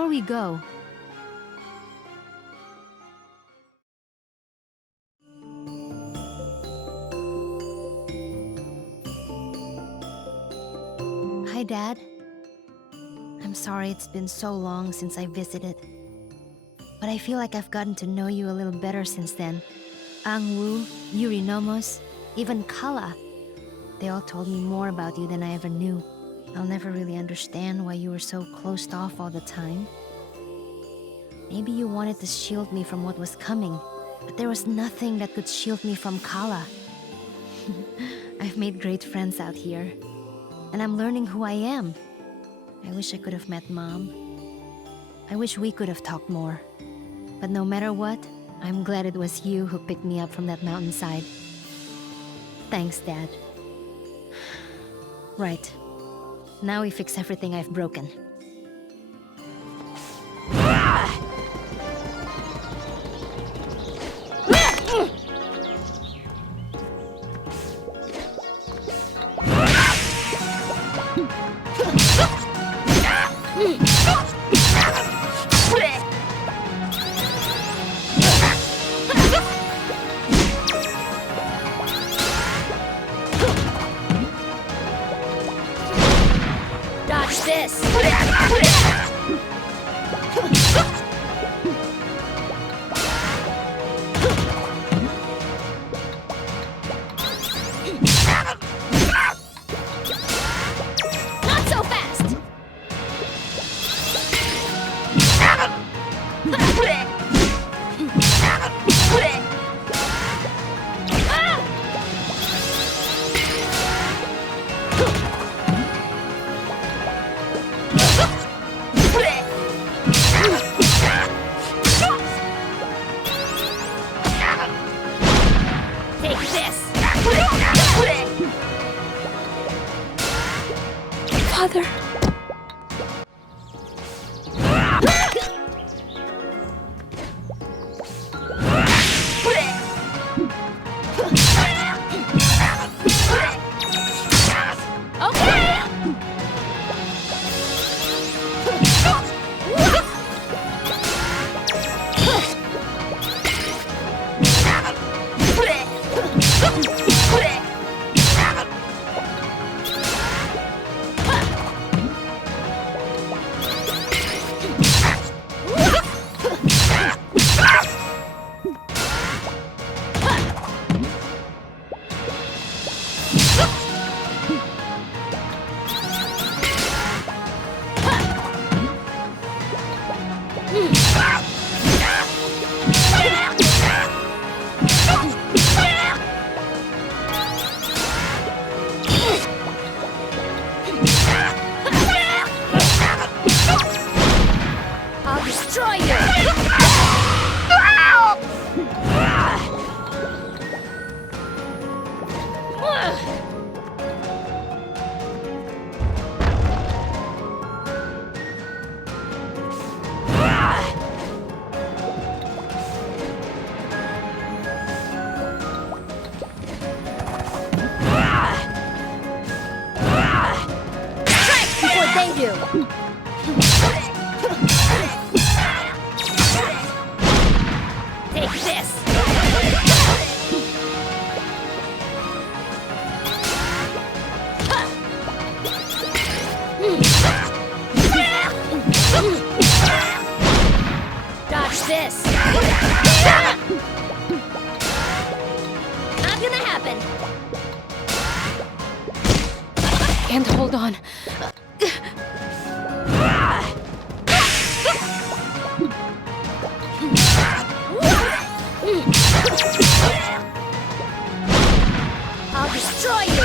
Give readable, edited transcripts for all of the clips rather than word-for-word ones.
before we go... Hi, Dad. I'm sorry it's been so long since I visited. But I feel like I've gotten to know you a little better since then. Angwoo, Yuri Nomos, even Kala. They all told me more about you than I ever knew. I'll never really understand why you were so closed off all the time. Maybe you wanted to shield me from what was coming, but there was nothing that could shield me from Kala. I've made great friends out here, and I'm learning who I am. I wish I could have met Mom. I wish we could have talked more. But no matter what, I'm glad it was you who picked me up from that mountainside. Thanks, Dad. Right. Now we fix everything I've broken. Dodge this! Not so fast! Take this! Father! I'll destroy you! Strike before they do! Take this! Dodge this! Not gonna happen! And hold on. I'll destroy you!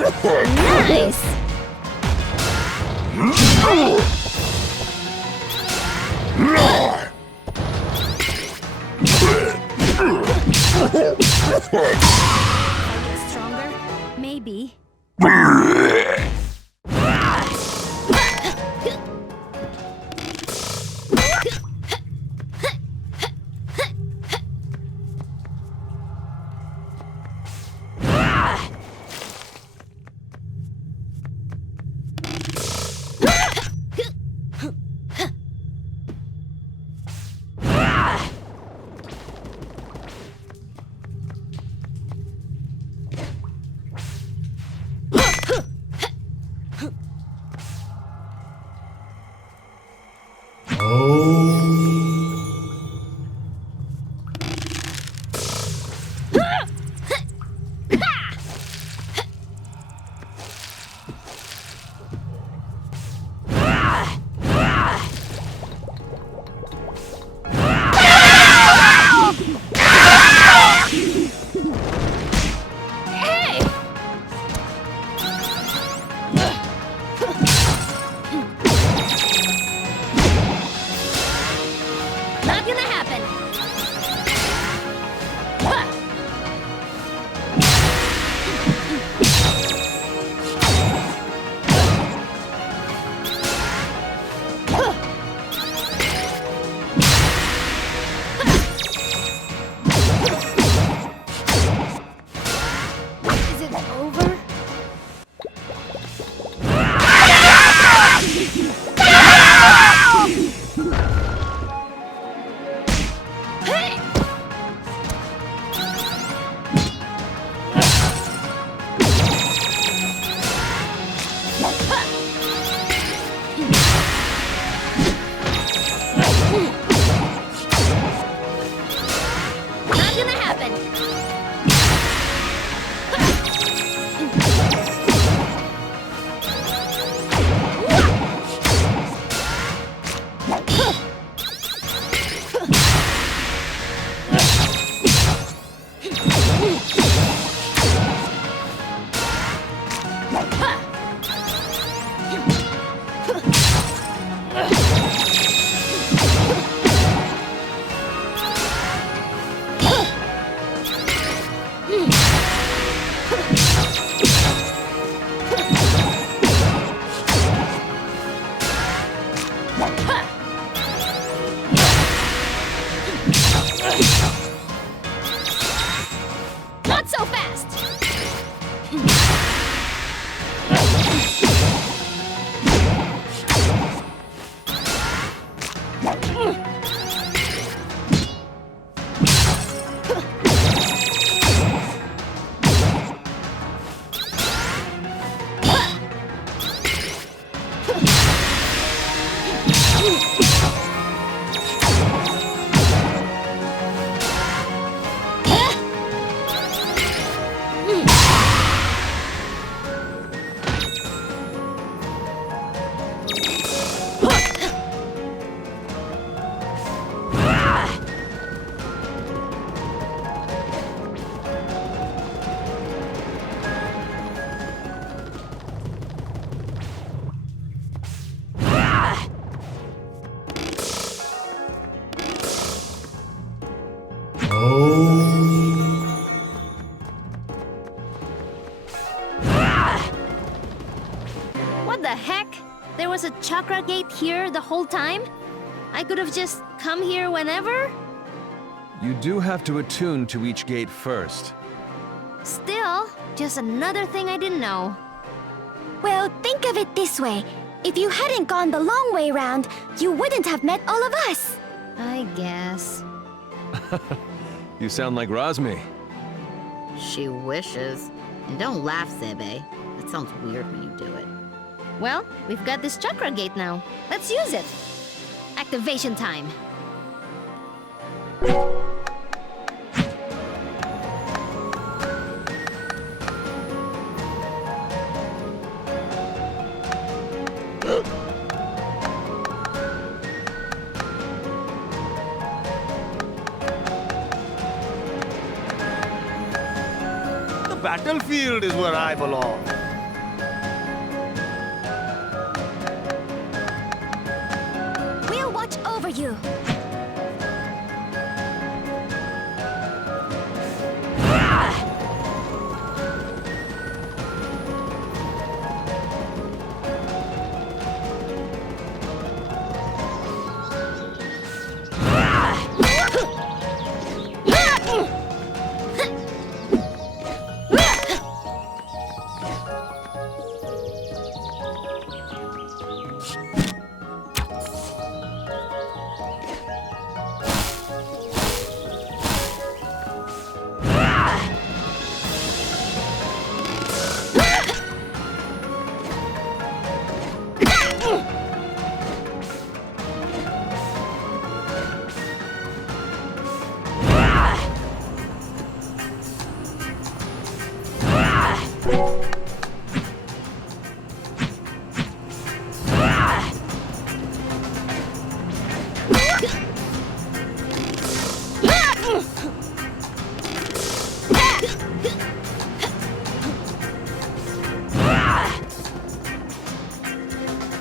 Nice! Stronger? Maybe. What the heck? There was a chakra gate here the whole time? I could have just come here whenever? You do have to attune to each gate first. Still, just another thing I didn't know. Well, think of it this way. If you hadn't gone the long way round, you wouldn't have met all of us. I guess. You sound like Razmi. She wishes. And don't laugh, Sebe. That sounds weird when you do it. Well, we've got this chakra gate now. Let's use it. Activation time. The battlefield is where I belong. you.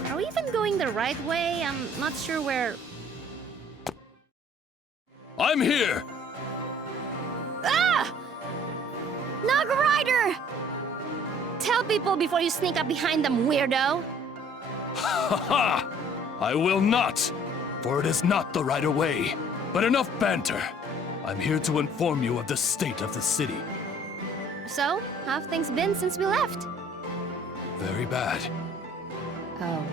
Are we even going the right way? I'm not sure where... I'm here! Ah! Nog Rider! Tell people before you sneak up behind them, weirdo! Ha ha! I will not! For it is not the right way. But enough banter. I'm here to inform you of the state of the city. So, how have things been since we left? Very bad. Oh.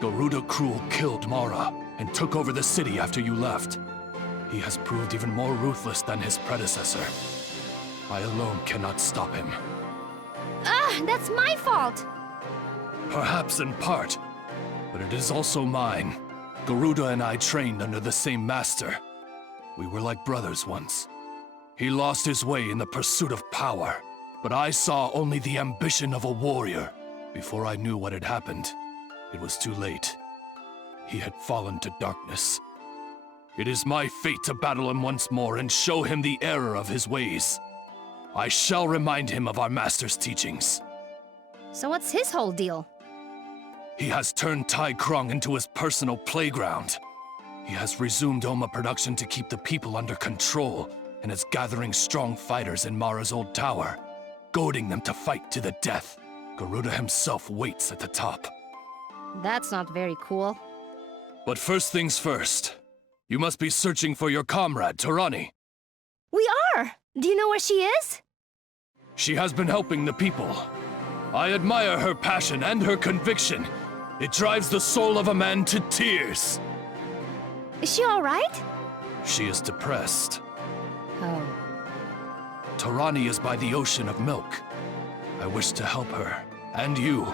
Garuda Cruel killed Mara and took over the city after you left. He has proved even more ruthless than his predecessor. I alone cannot stop him. Ah, that's my fault! Perhaps in part, but it is also mine. Garuda and I trained under the same master. We were like brothers once. He lost his way in the pursuit of power, but I saw only the ambition of a warrior. Before I knew what had happened, it was too late. He had fallen to darkness. It is my fate to battle him once more and show him the error of his ways. I shall remind him of our master's teachings. So what's his whole deal? He has turned Tai Krong into his personal playground. He has resumed Oma production to keep the people under control, and is gathering strong fighters in Mara's old tower, goading them to fight to the death. Garuda himself waits at the top. That's not very cool. But first things first. You must be searching for your comrade, Tarani. We are! Do you know where she is? She has been helping the people. I admire her passion and her conviction. It drives the soul of a man to tears. Is she alright? She is depressed. Oh. Tarani is by the ocean of milk. I wish to help her, and you.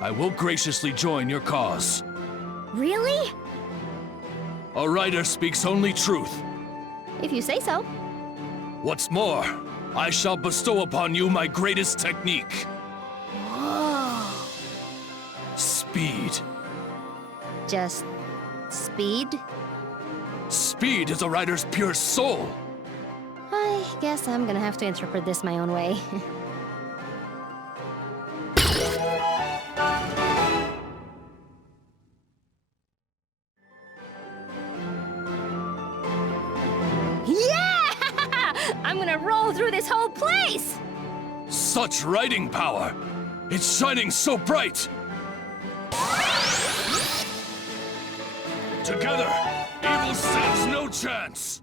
I will graciously join your cause. Really? A writer speaks only truth. If you say so. What's more, I shall bestow upon you my greatest technique. Whoa. Speed. Just... speed? Speed is a writer's pure soul. I guess I'm gonna have to interpret this my own way. I'm gonna roll through this whole place! Such writing power! It's shining so bright! Together, evil stands no chance!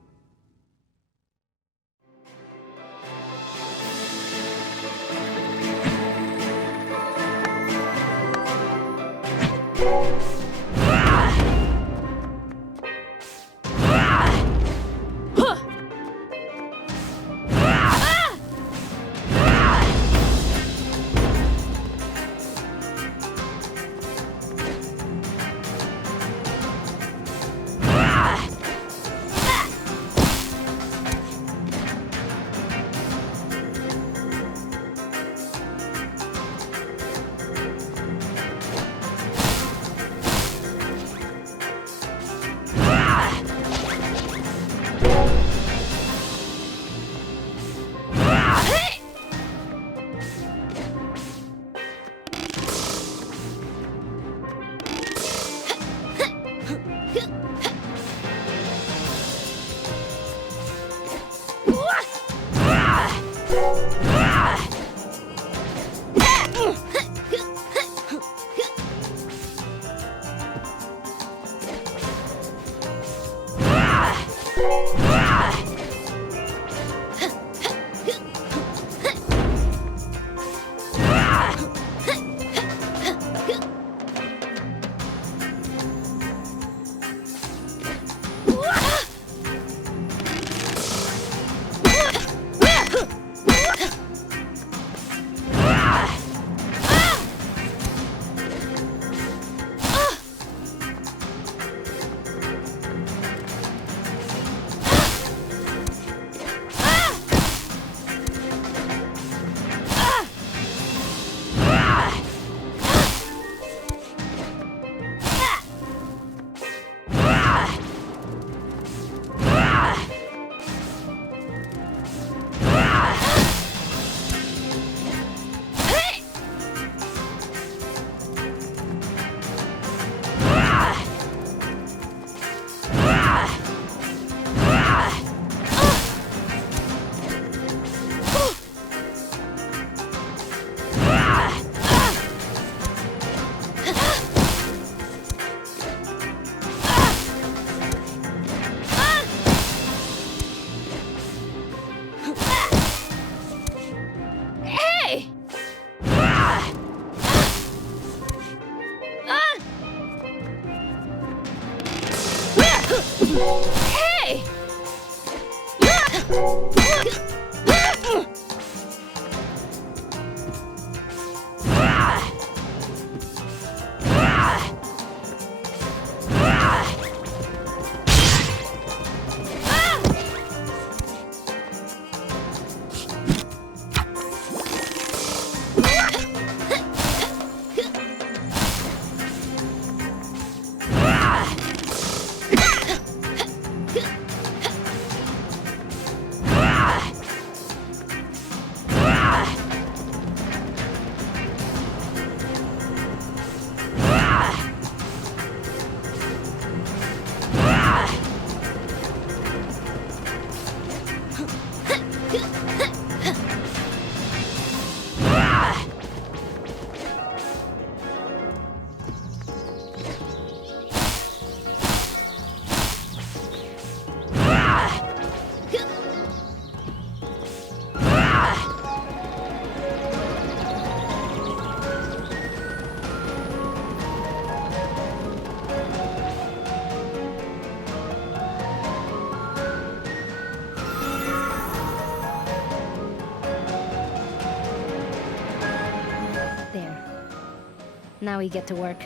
Now we get to work.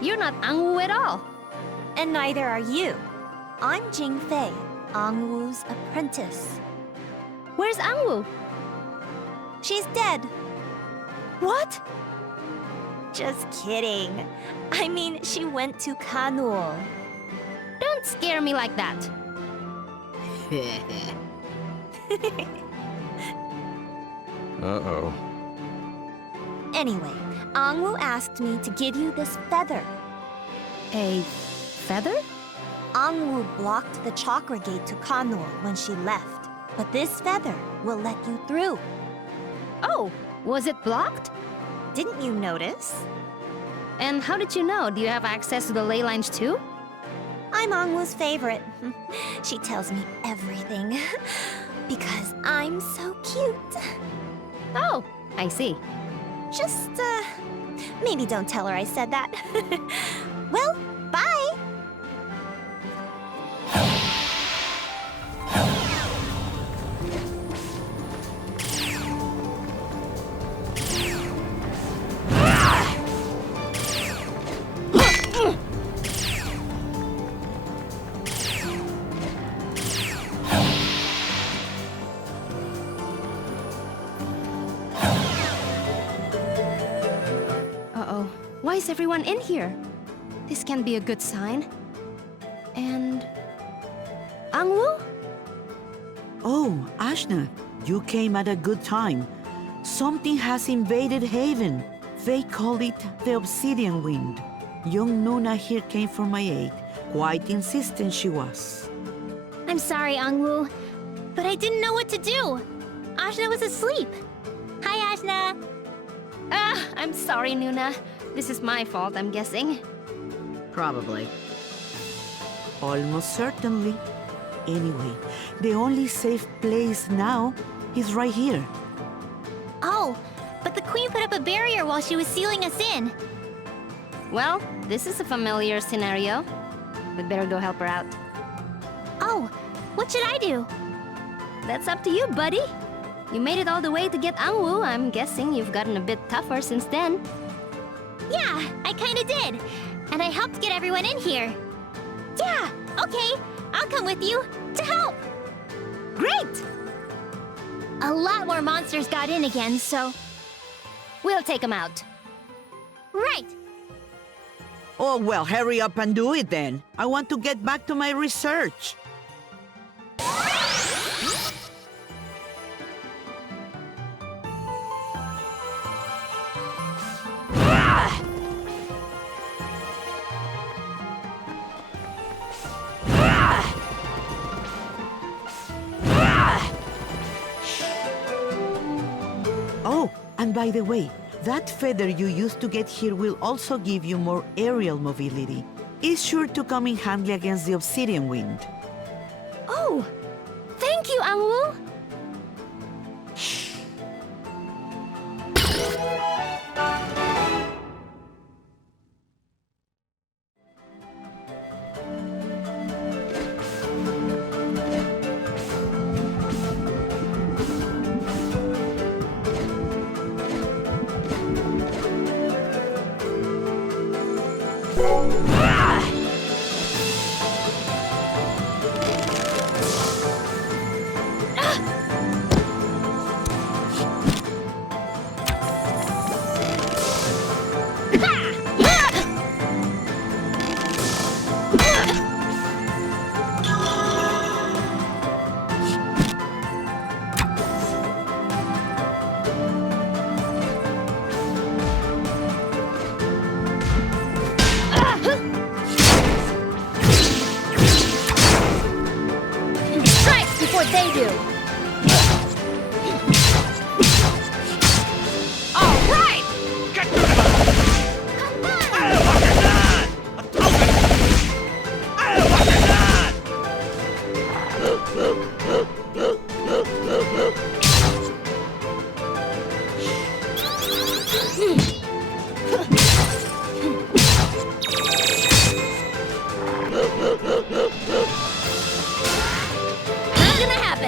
You're not Angwoo at all. And neither are you. I'm Jing Fei, Angwoo's apprentice. Where's Angwoo? She's dead. What? Just kidding. I mean, she went to Kanul. Don't scare me like that. Uh-oh. Anyway, Angwoo asked me to give you this feather. A feather? Angwoo blocked the chakra gate to Kanul when she left, but this feather will let you through. Oh, was it blocked? Didn't you notice? And how did you know? Do you have access to the ley lines too? I'm Angwoo's favorite. She tells me everything. Because I'm so cute. Oh, I see. Just, maybe don't tell her I said that. Well, bye! Uh-oh. Why is everyone in here? This can't be a good sign. And... Angwoo? Oh, Aджны, you came at a good time. Something has invaded Haven. They call it the Obsidian Wind. Young Nuna here came for my aid. Quite insistent she was. I'm sorry, Angwoo, but I didn't know what to do. Aджны was asleep. Hi, Aджны. I'm sorry, Nuna. This is my fault, I'm guessing. Probably. Almost certainly. Anyway, the only safe place now is right here. Oh, but the Queen put up a barrier while she was sealing us in. Well, this is a familiar scenario. We'd better go help her out. Oh, what should I do? That's up to you, buddy. You made it all the way to get Angwoo. I'm guessing you've gotten a bit tougher since then. Yeah, I kinda did. And I helped get everyone in here. Yeah, okay. I'll come with you to help. Great! A lot more monsters got in again, so... We'll take them out. Right! Oh, well, hurry up and do it then. I want to get back to my research. Oh, and by the way, that feather you used to get here will also give you more aerial mobility. It's sure to come in handy against the Obsidian Wind. Oh! Thank you, Angwoo!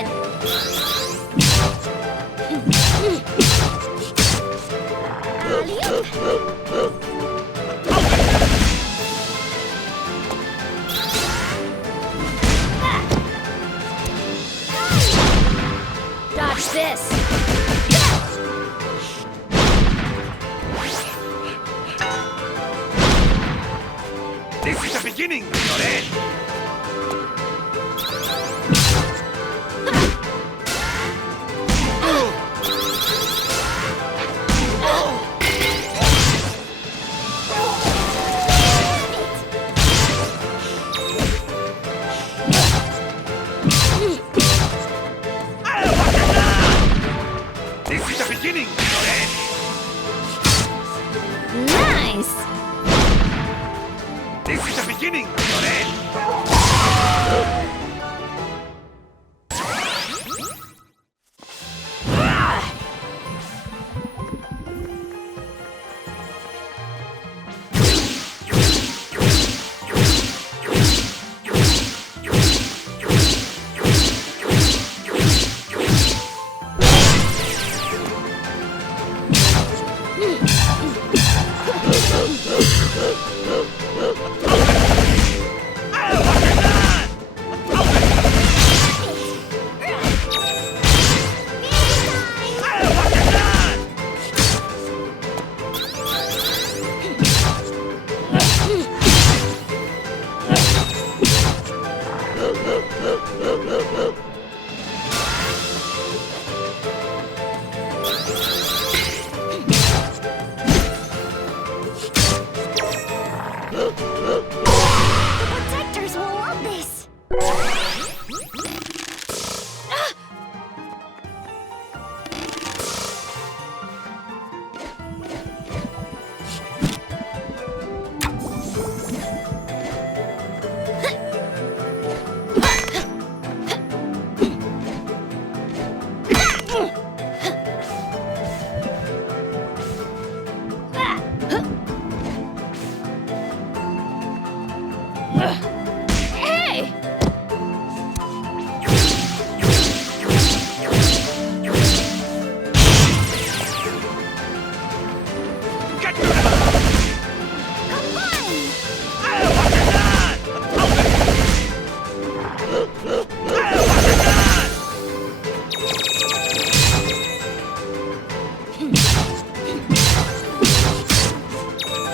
happen! Dodge this! This is the beginning, not end. This is the beginning, not end. Nice! This is the beginning, not end. Protectors will love this! Hey! Get to them!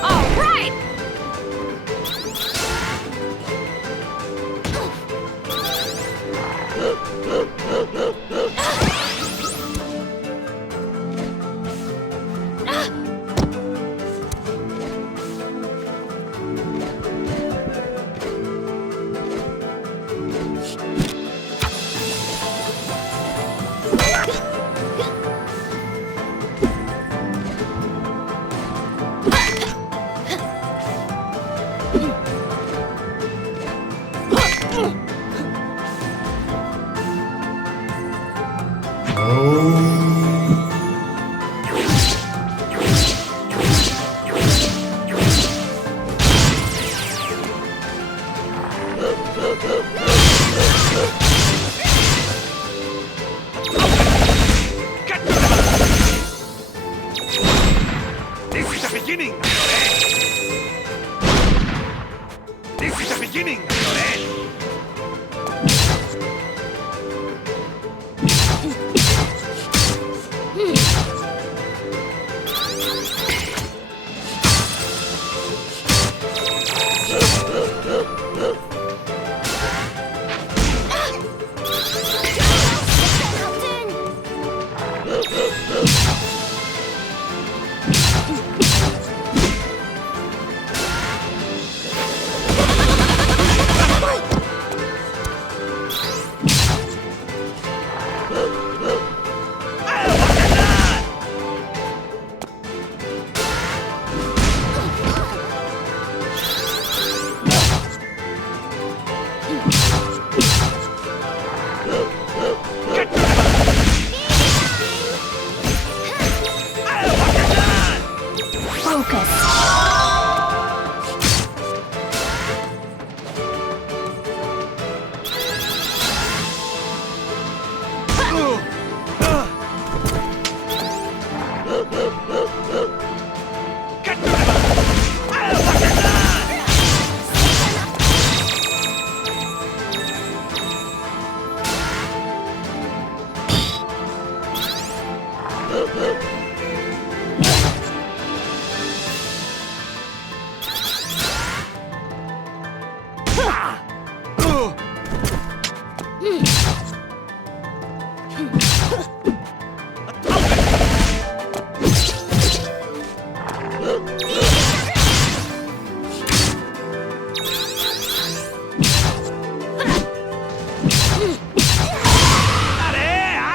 All right! Get to them! This is the beginning, not end. This is the beginning, not end. Captain!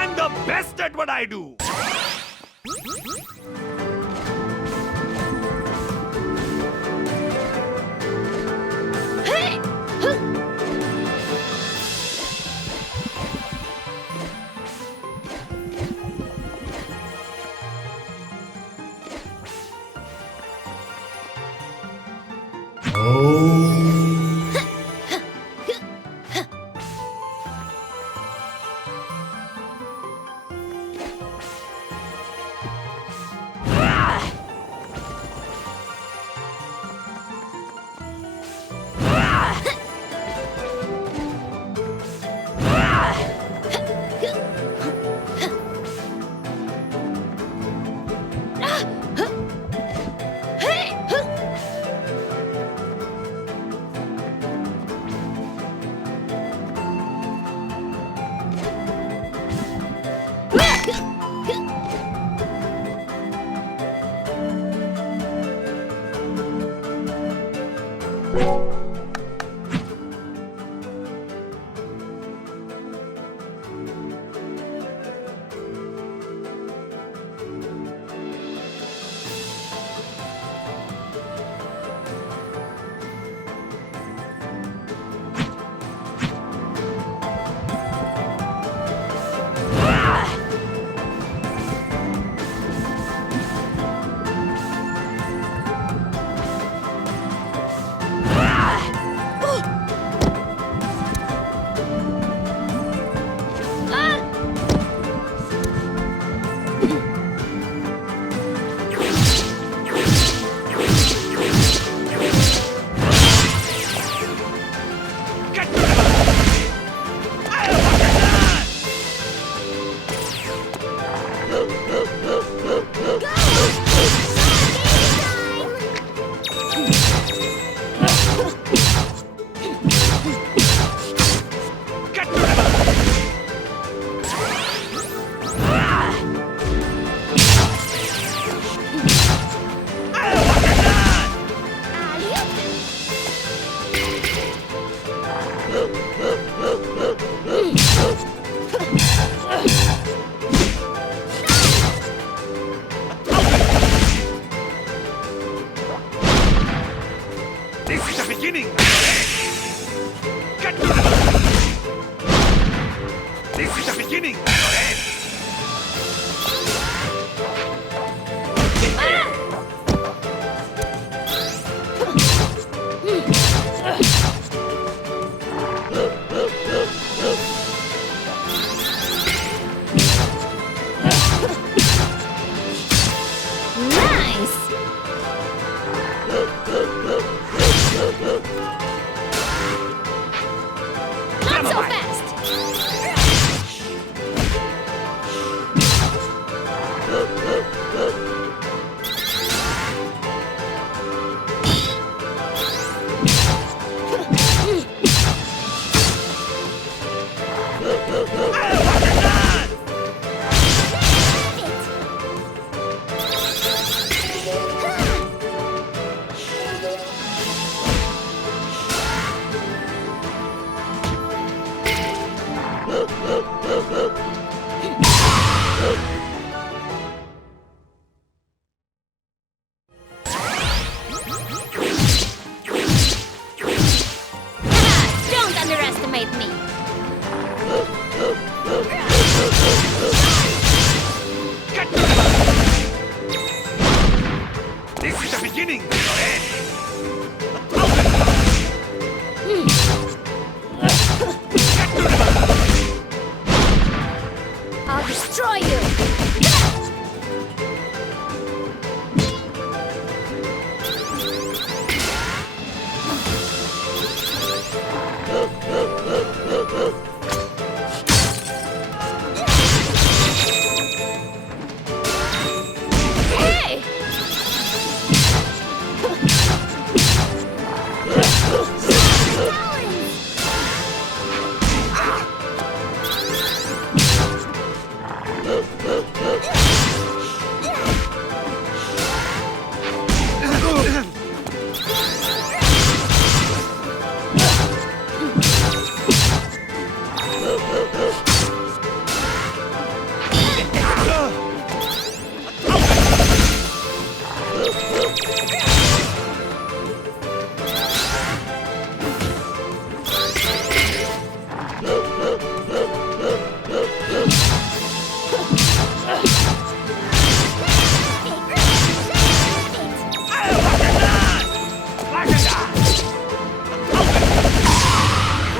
I'm the best at what I do. I'll destroy you! Hey!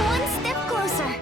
One step closer.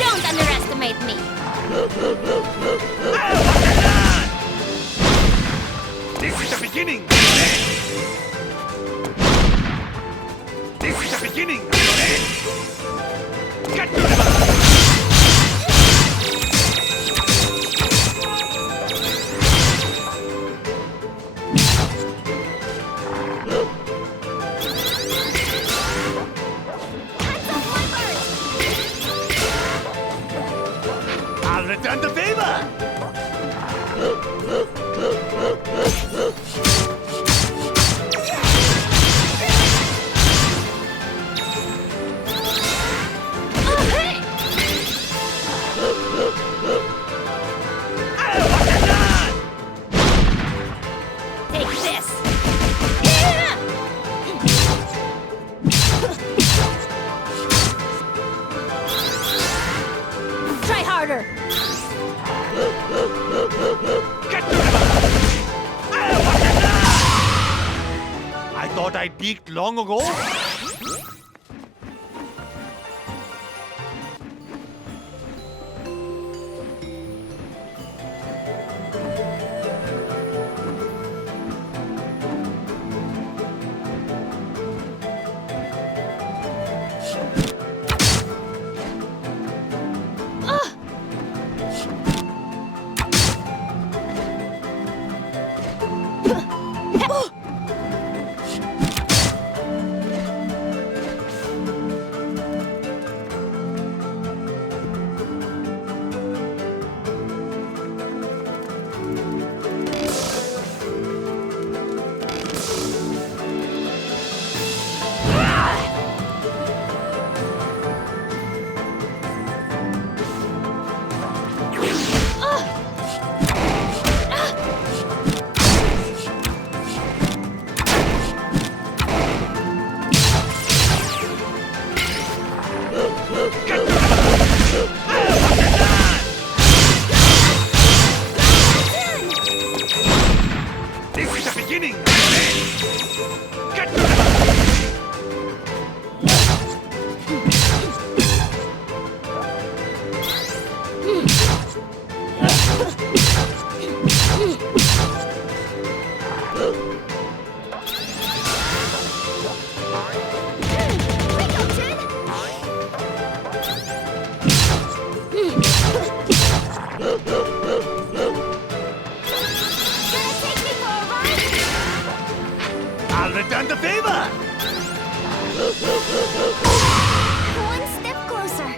Don't underestimate me. This is the beginning. This is the beginning. Get to the I thought I peaked long ago. I'll return the favor! One step closer.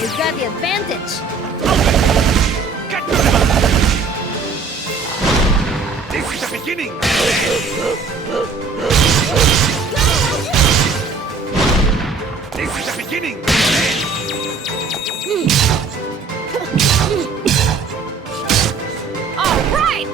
You got the advantage. This is the beginning! This is the beginning! All right.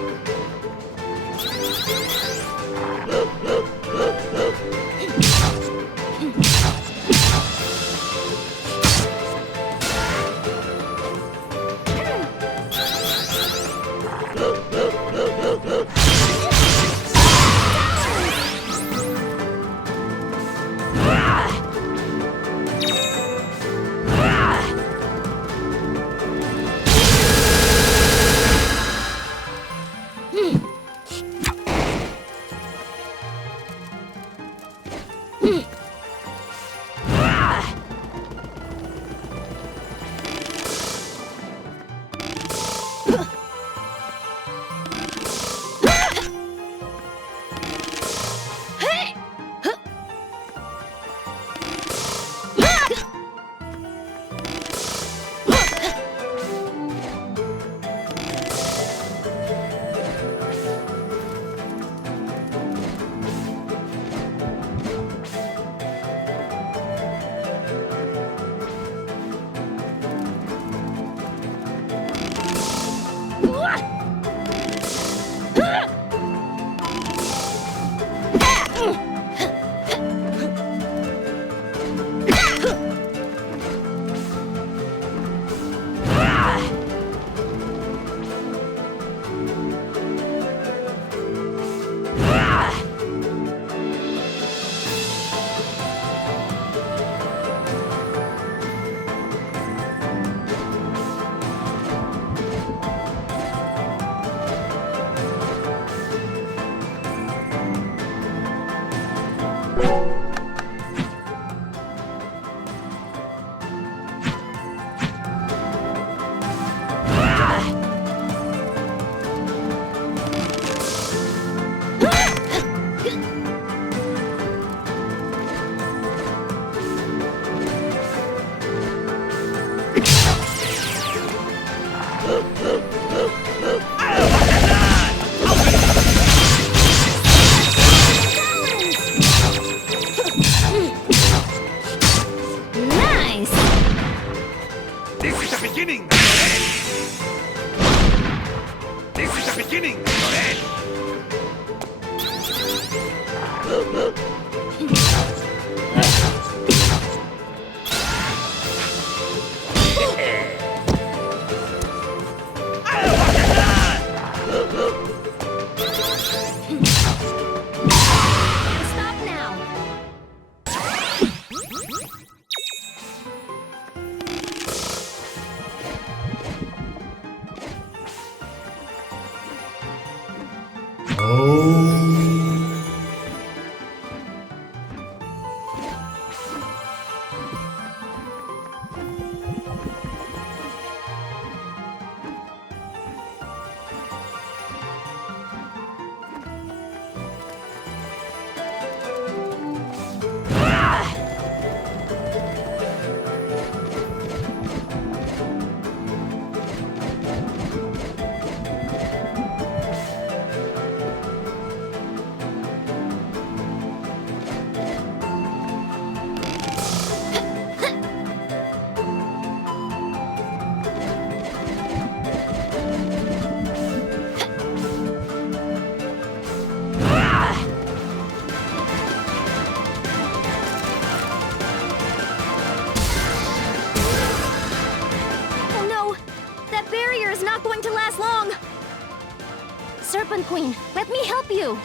Serpent Queen, let me help you.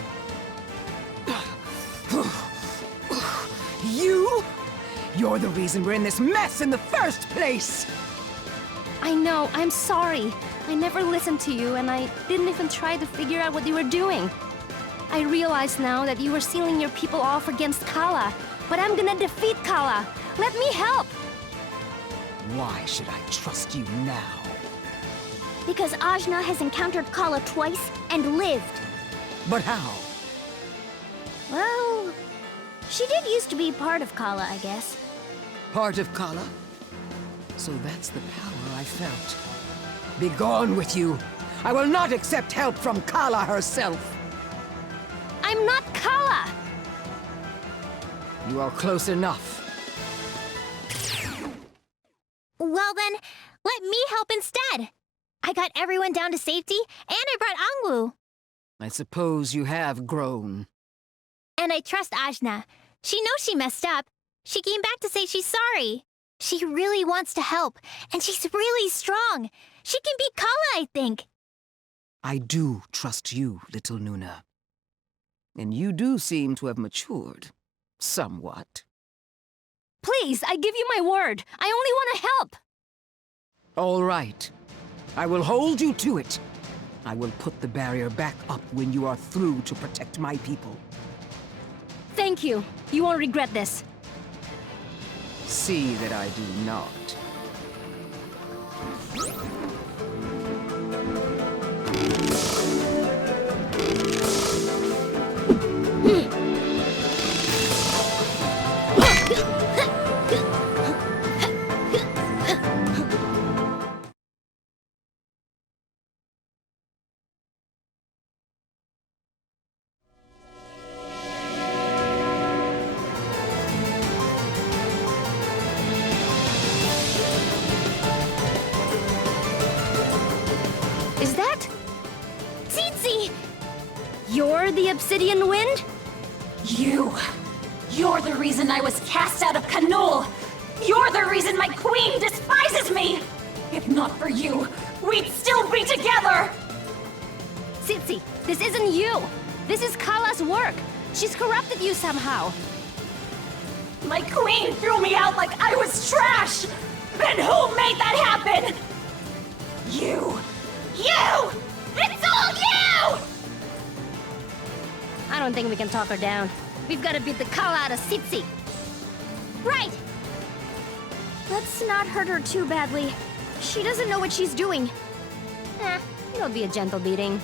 You? You're the reason we're in this mess in the first place! I know, I'm sorry. I never listened to you, and I didn't even try to figure out what you were doing. I realize now that you were sealing your people off against Kala, but I'm gonna defeat Kala. Let me help! Why should I trust you now? Because Ajna has encountered Kala twice and lived. But how? Well, she did used to be part of Kala, I guess. Part of Kala? So that's the power I felt. Begone with you! I will not accept help from Kala herself! I'm not Kala! You are close enough. Well then, let me help instead. I got everyone down to safety, and I brought Angwu. I suppose you have grown. And I trust Ajna. She knows she messed up. She came back to say she's sorry. She really wants to help, and she's really strong. She can beat Kala, I think. I do trust you, little Nuna. And you do seem to have matured. Somewhat. Please, I give you my word. I only want to help. All right. I will hold you to it. I will put the barrier back up when you are through to protect my people. Thank you. You won't regret this. See that I do not. Is that... Tsitsi! You're the Obsidian Wind? You're the reason I was cast out of Kanul! You're the reason my queen despises me! If not for you, we'd still be together! Tsitsi, this isn't you! This is Kala's work! She's corrupted you somehow! My queen threw me out like I was trash! And who made that happen? You! It's all you! I don't think we can talk her down. We've got to beat the Kala out of Tsitsi. Right! Let's not hurt her too badly. She doesn't know what she's doing. It'll be a gentle beating.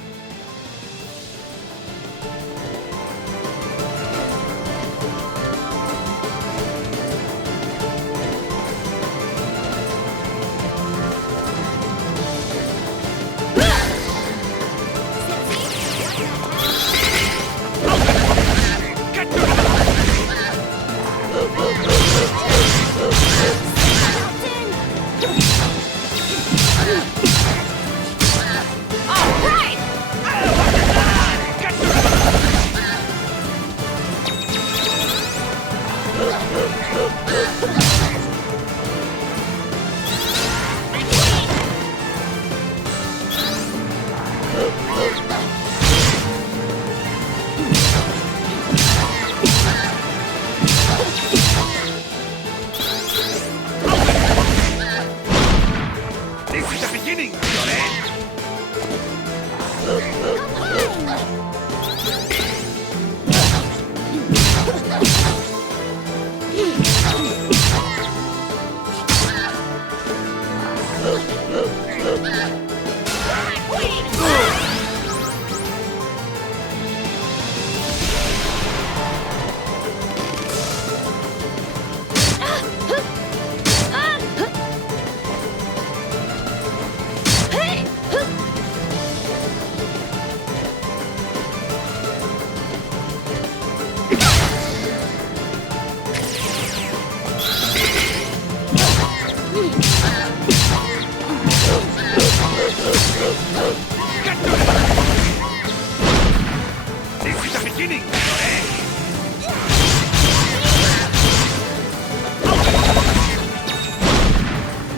This is the beginning!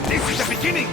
This is the beginning!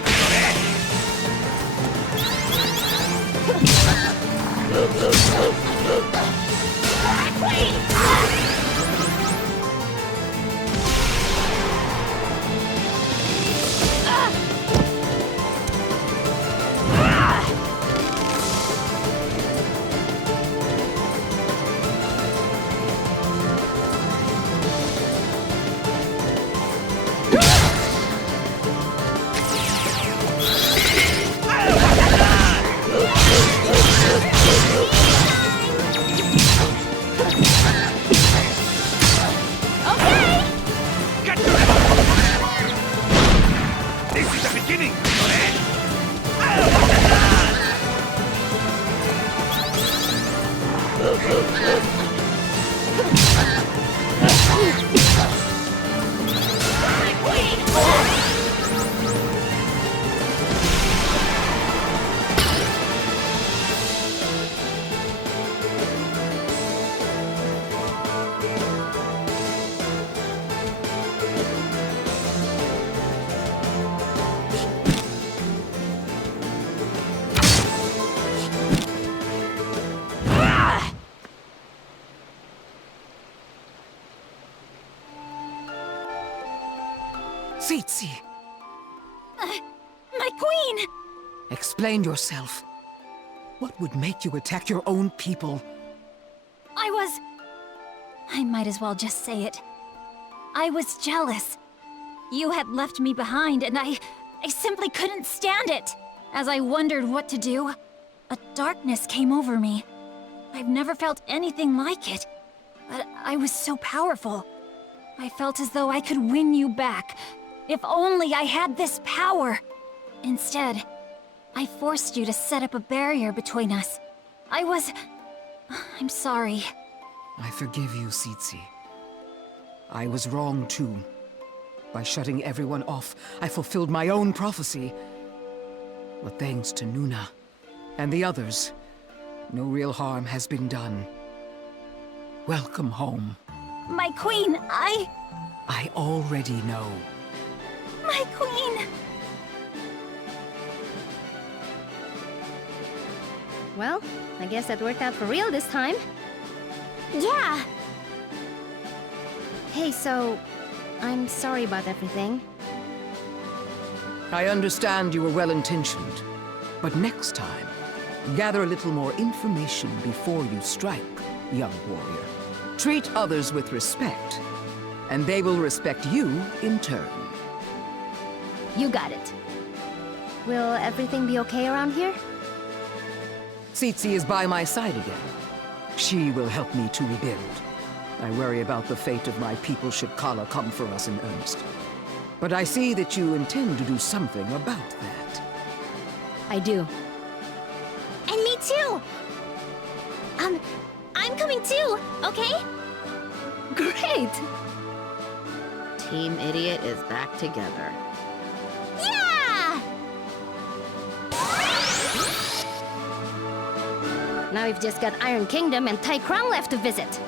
Tsitsi, My queen! explain yourself. What would make you attack your own people? I might as well just say it. I was jealous. You had left me behind, and I simply couldn't stand it. As I wondered what to do, a darkness came over me. I've never felt anything like it. But I was so powerful. I felt as though I could win you back. If only I had this power! Instead, I forced you to set up a barrier between us. I'm sorry. I forgive you, Tsitsi. I was wrong too. By shutting everyone off, I fulfilled my own prophecy. But thanks to Nuna and the others, no real harm has been done. Welcome home. My queen, I already know. My queen! Well, I guess that worked out for real this time. Yeah! Hey, so... I'm sorry about everything. I understand you were well-intentioned, but next time, gather a little more information before you strike, young warrior. Treat others with respect, and they will respect you in turn. You got it. Will everything be okay around here? Tsitsi is by my side again. She will help me to rebuild. I worry about the fate of my people should Kala come for us in earnest. But I see that you intend to do something about that. I do. And me too! I'm coming too, okay? Great! Team Idiot is back together. Yeah! Now we've just got Iron Kingdom and Tai Crown left to visit.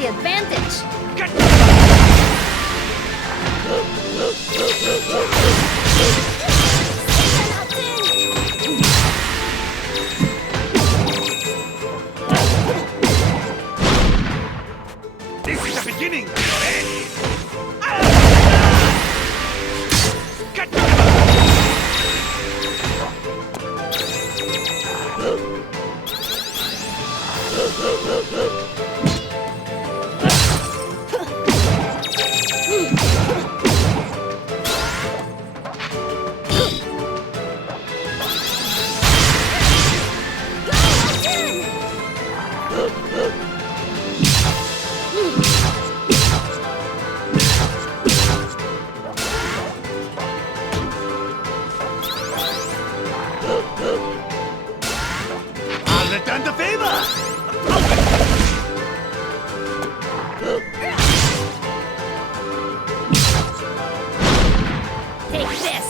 the advantage! This is the beginning! I'll return the favor! Take this!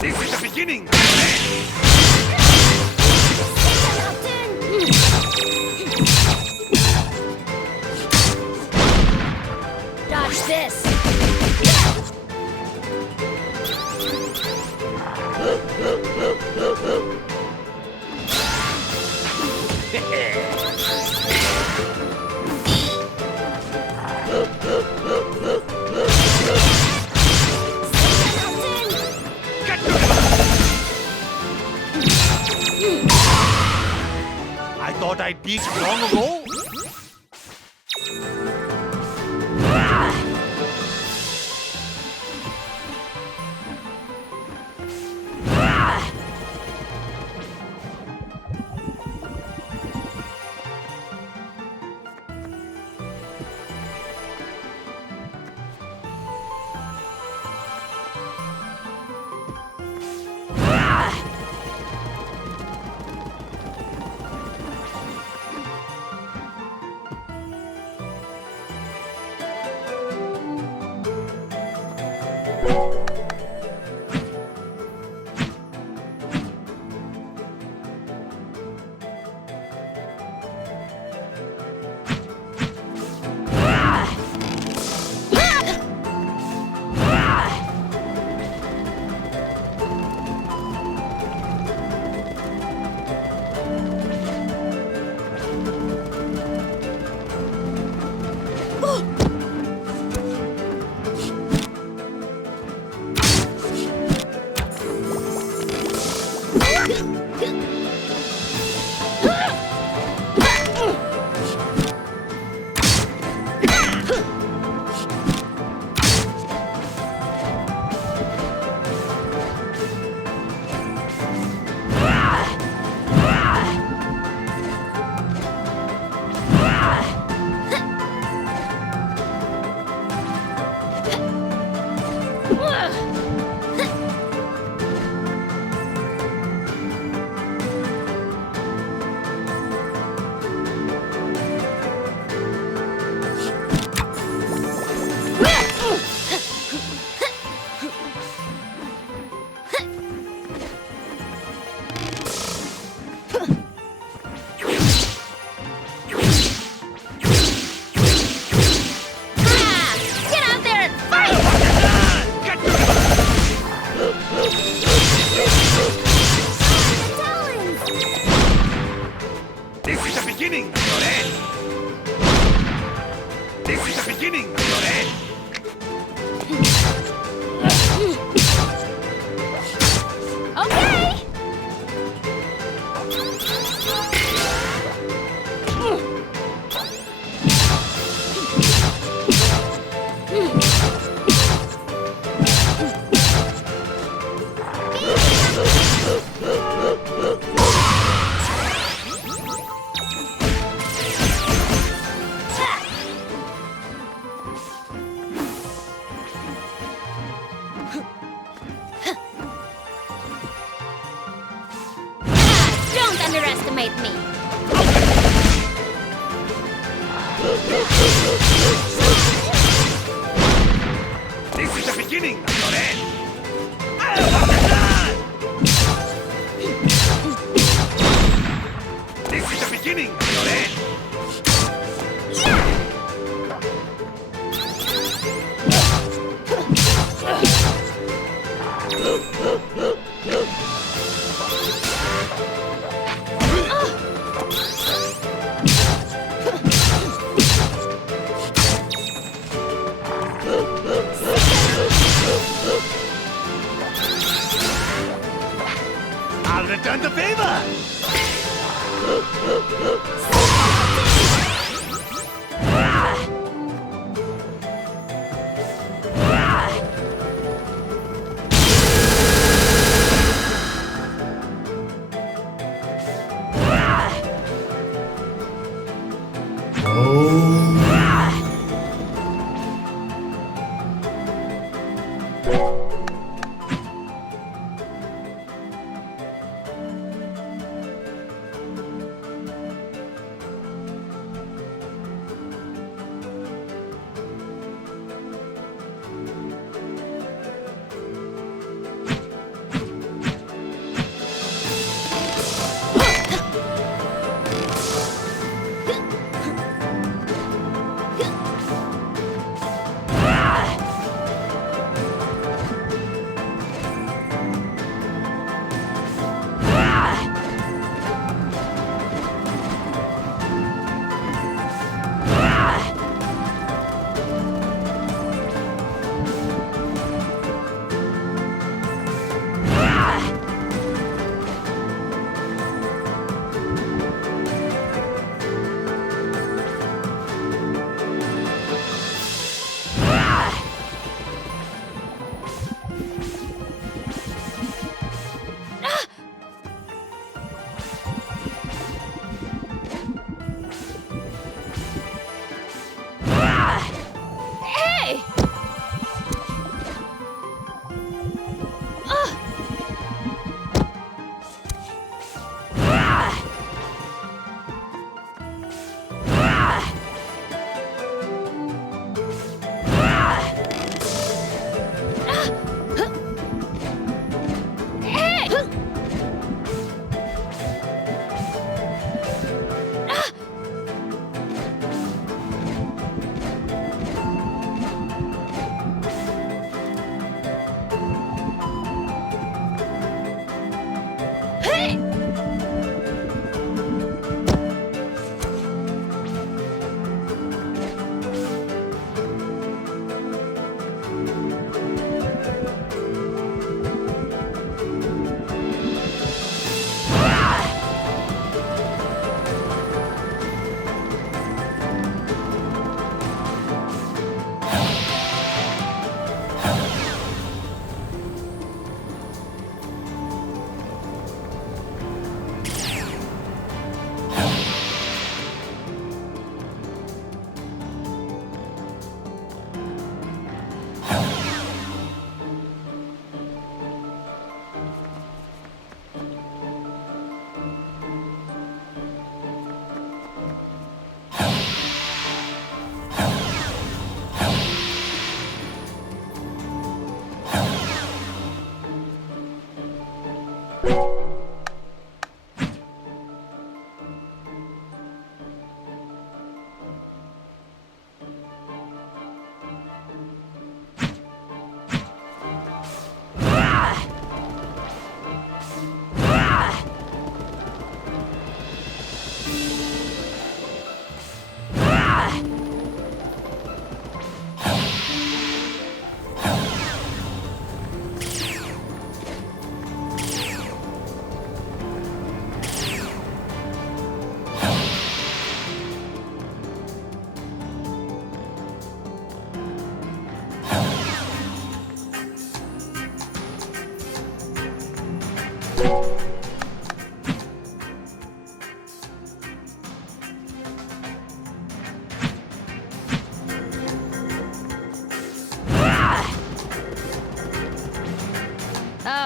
This is the beginning! Dodge this! I thought I'd peaked long ago. I'll return the favor!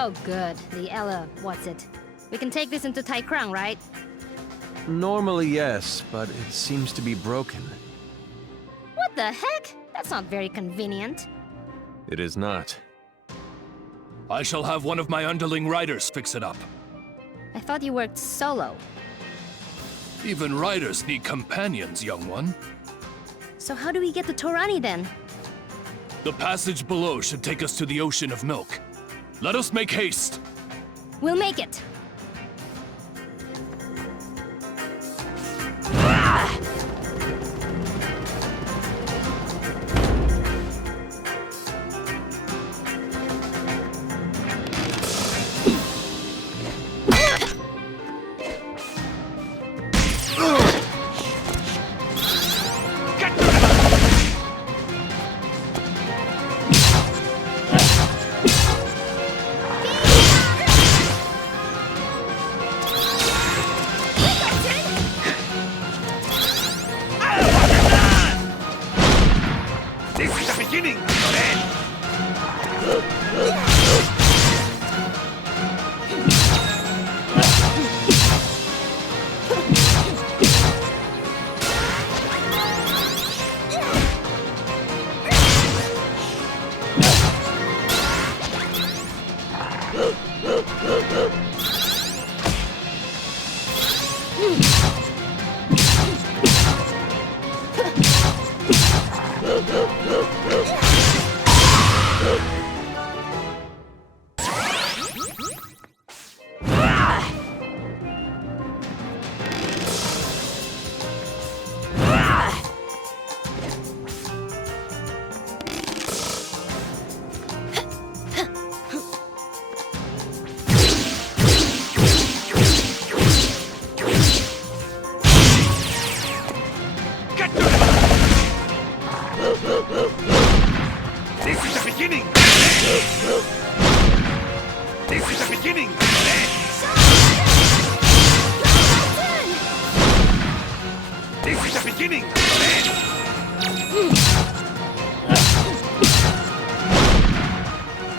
Oh, good. The Ella, what's it? We can take this into Tai Krang, right? Normally, yes, but it seems to be broken. What the heck? That's not very convenient. It is not. I shall have one of my underling riders fix it up. I thought you worked solo. Even riders need companions, young one. So how do we get to Torani then? The passage below should take us to the Ocean of Milk. Let us make haste. We'll make it.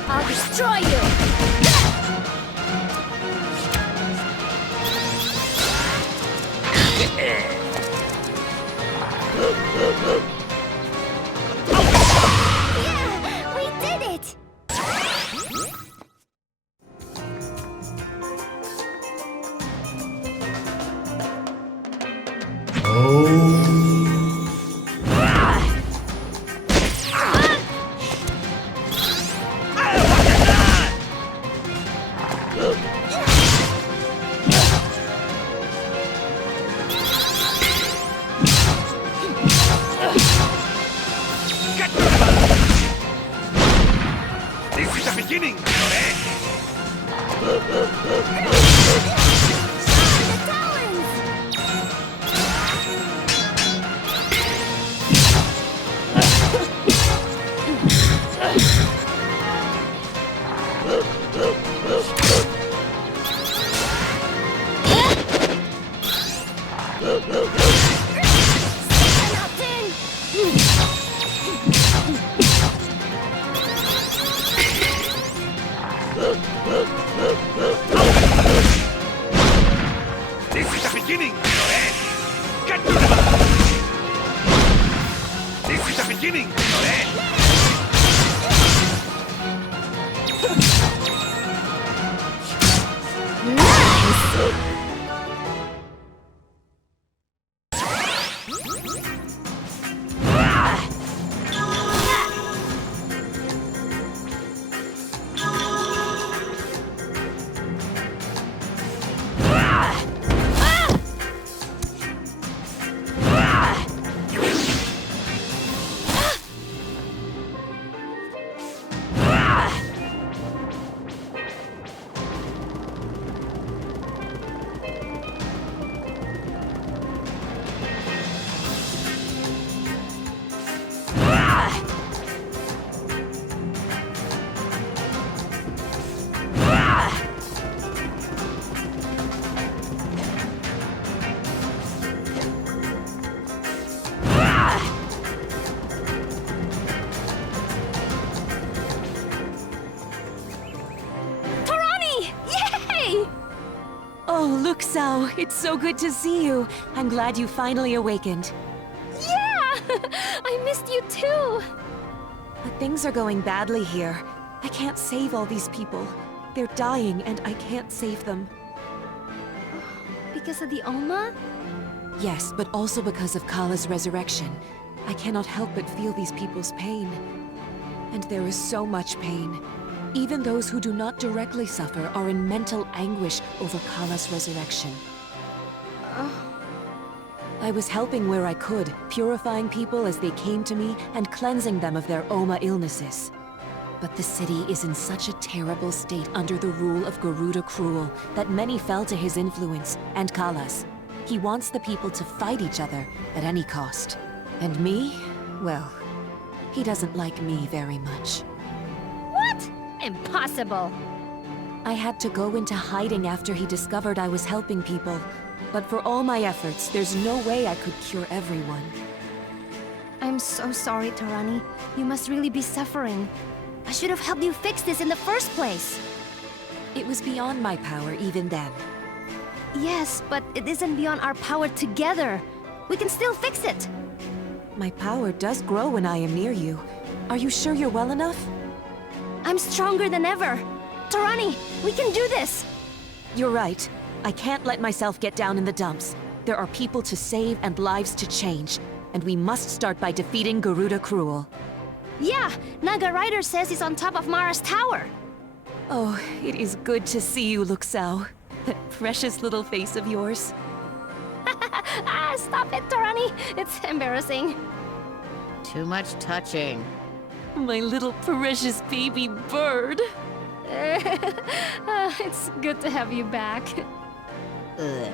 I'll destroy you! Yeah, we did it! This is the beginning! This is the beginning! This is the beginning! Oh, Luxao, it's so good to see you. I'm glad you finally awakened. Yeah! I missed you too! But things are going badly here. I can't save all these people. They're dying and I can't save them. Because of the Oma? Yes, but also because of Kala's resurrection. I cannot help but feel these people's pain. And there is so much pain. Even those who do not directly suffer are in mental anguish over Kala's resurrection. I was helping where I could, purifying people as they came to me and cleansing them of their Oma illnesses. But the city is in such a terrible state under the rule of Garuda Cruel that many fell to his influence, and Kala's. He wants the people to fight each other at any cost. And me? Well, he doesn't like me very much. What? Impossible! I had to go into hiding after he discovered I was helping people. But for all my efforts, there's no way I could cure everyone. I'm so sorry, Tarani. You must really be suffering. I should have helped you fix this in the first place. It was beyond my power even then. Yes, but it isn't beyond our power together. We can still fix it. My power does grow when I am near you. Are you sure you're well enough? I'm stronger than ever. Tarani, we can do this. You're right. I can't let myself get down in the dumps. There are people to save and lives to change. And we must start by defeating Garuda Cruel. Yeah, Naga Rider says he's on top of Mara's tower. Oh, it is good to see you, Luxao. That precious little face of yours. Stop it, Tarani. It's embarrassing. Too much touching. My little precious baby bird. It's good to have you back. Ugh.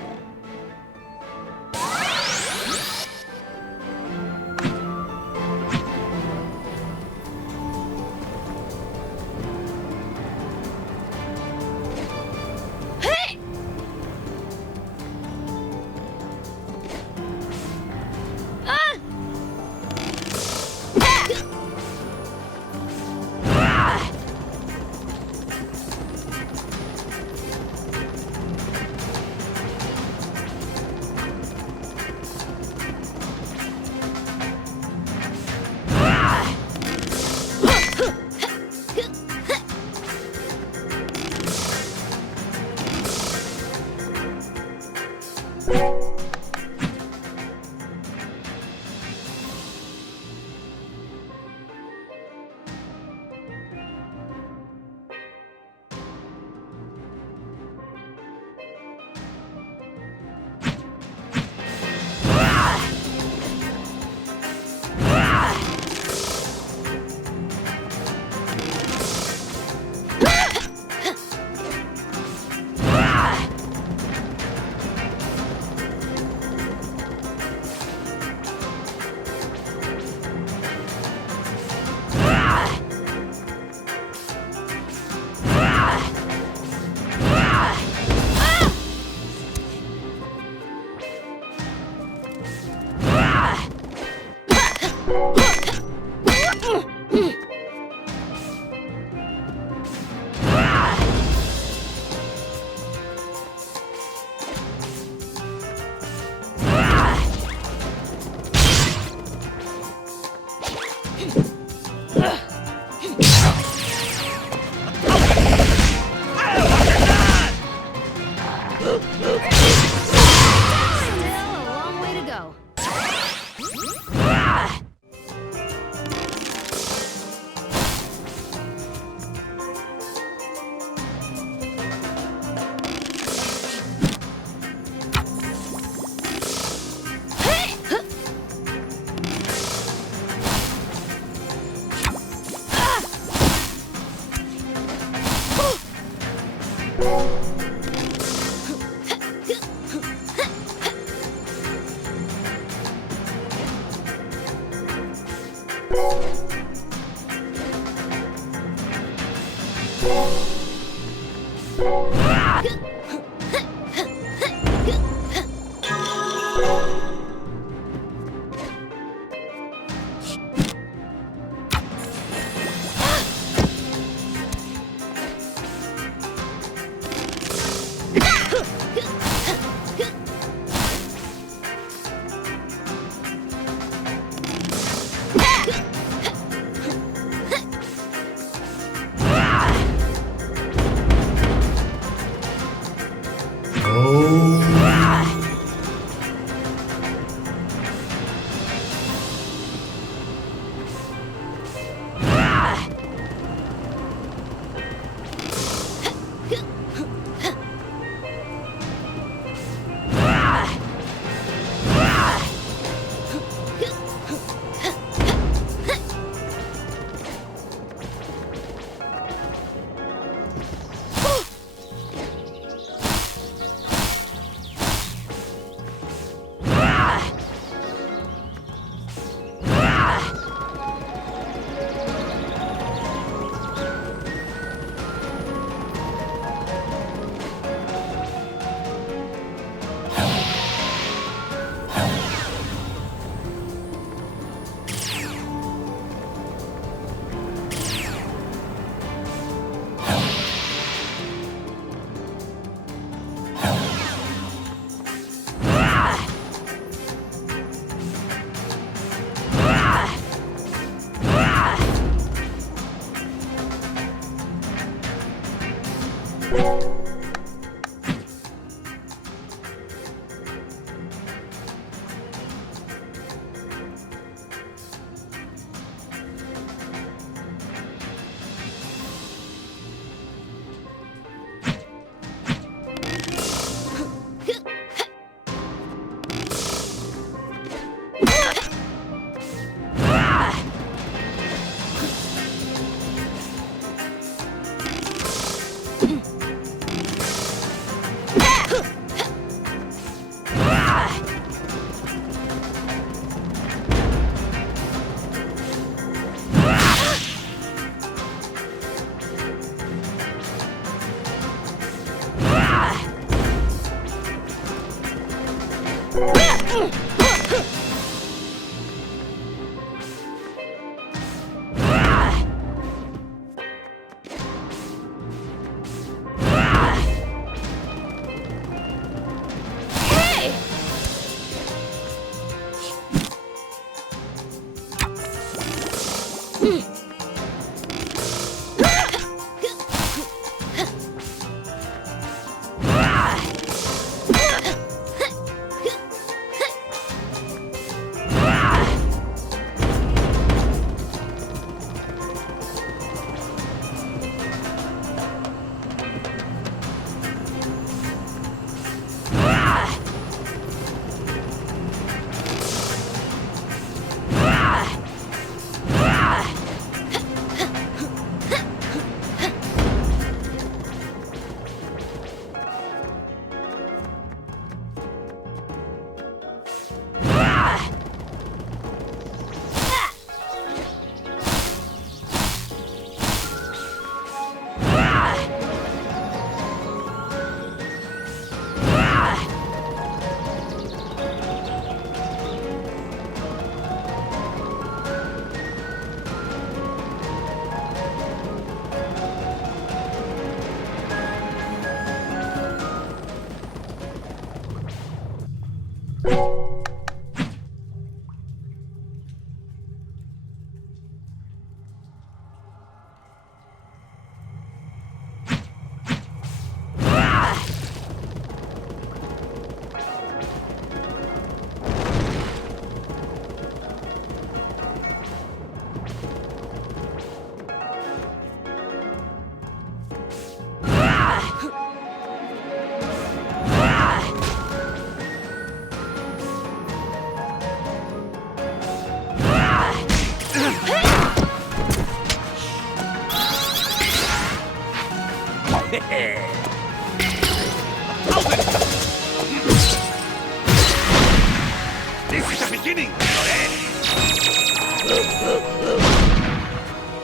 This is the beginning,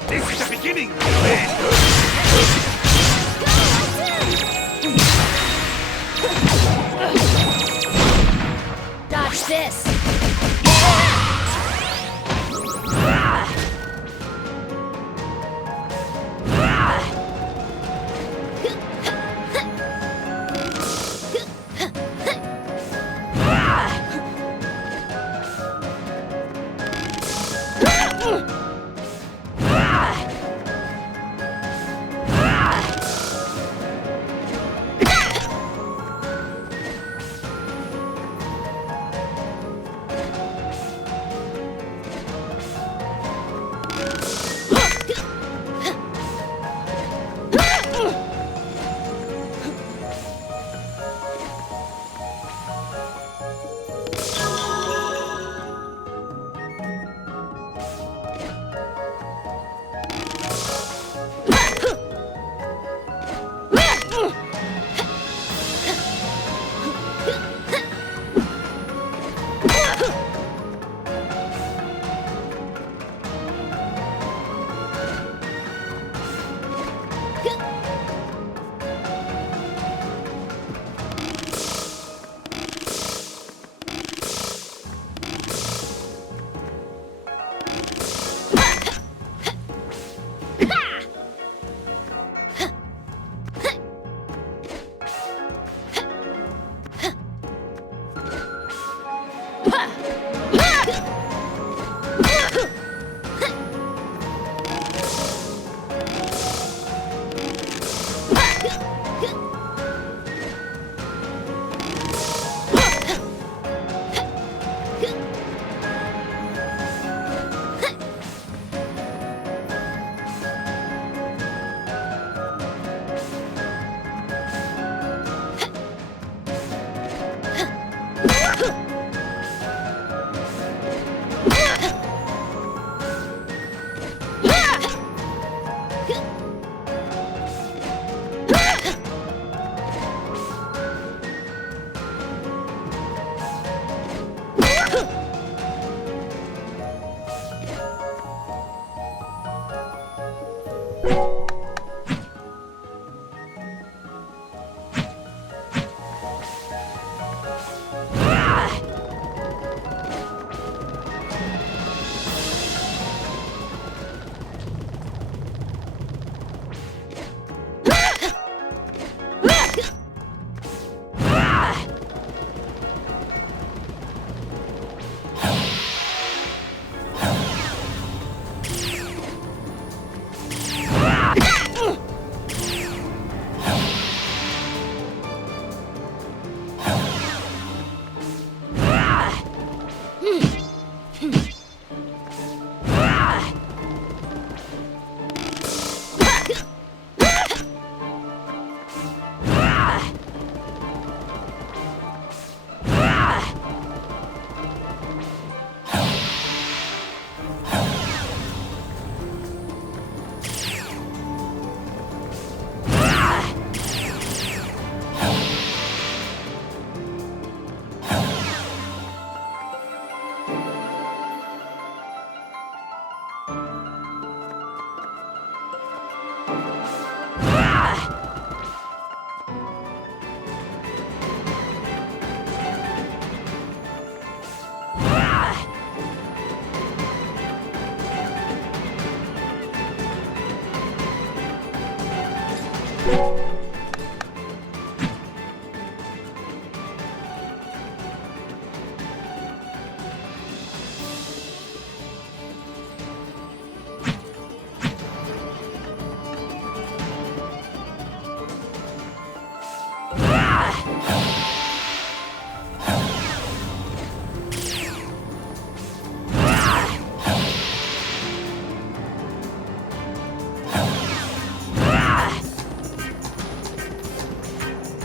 This is the beginning, Dodge this!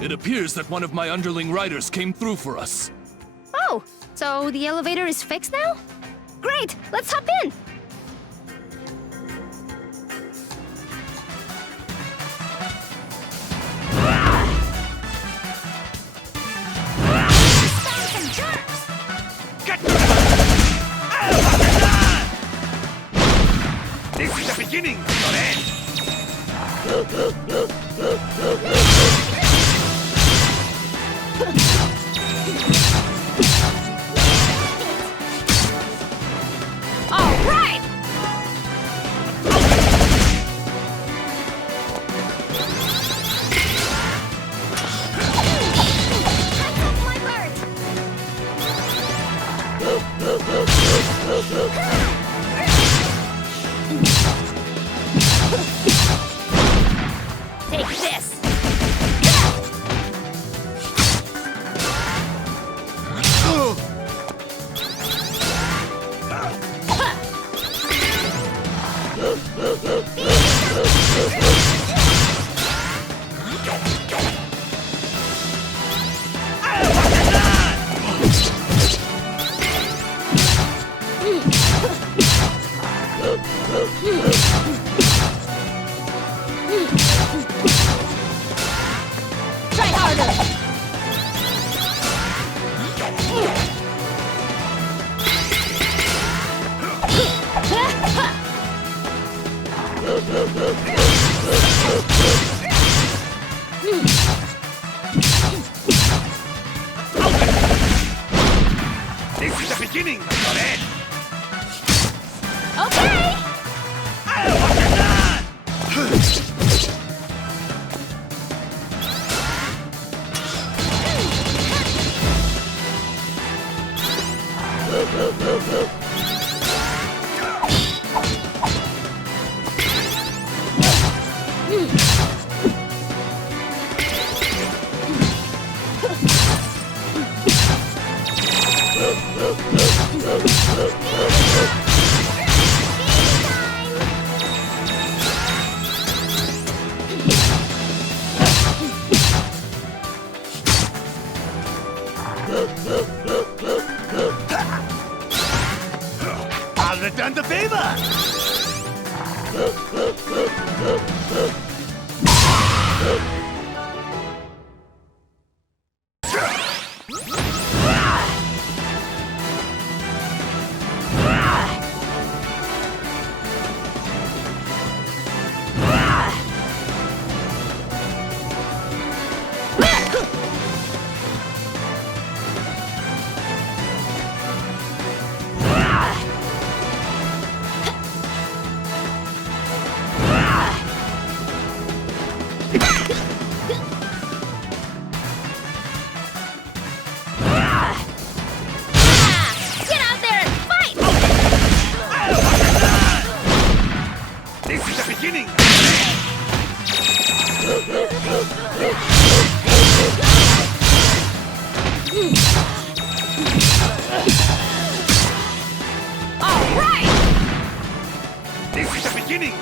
It appears that one of my underling riders came through for us. Oh, so the elevator is fixed now? Great, let's hop in! This is the beginning, not end. All right! My bird! Take this! Try harder! This is the beginning, not end. Okay! I'll return the favor. Get out there and fight! This is the beginning. All right! This is the beginning.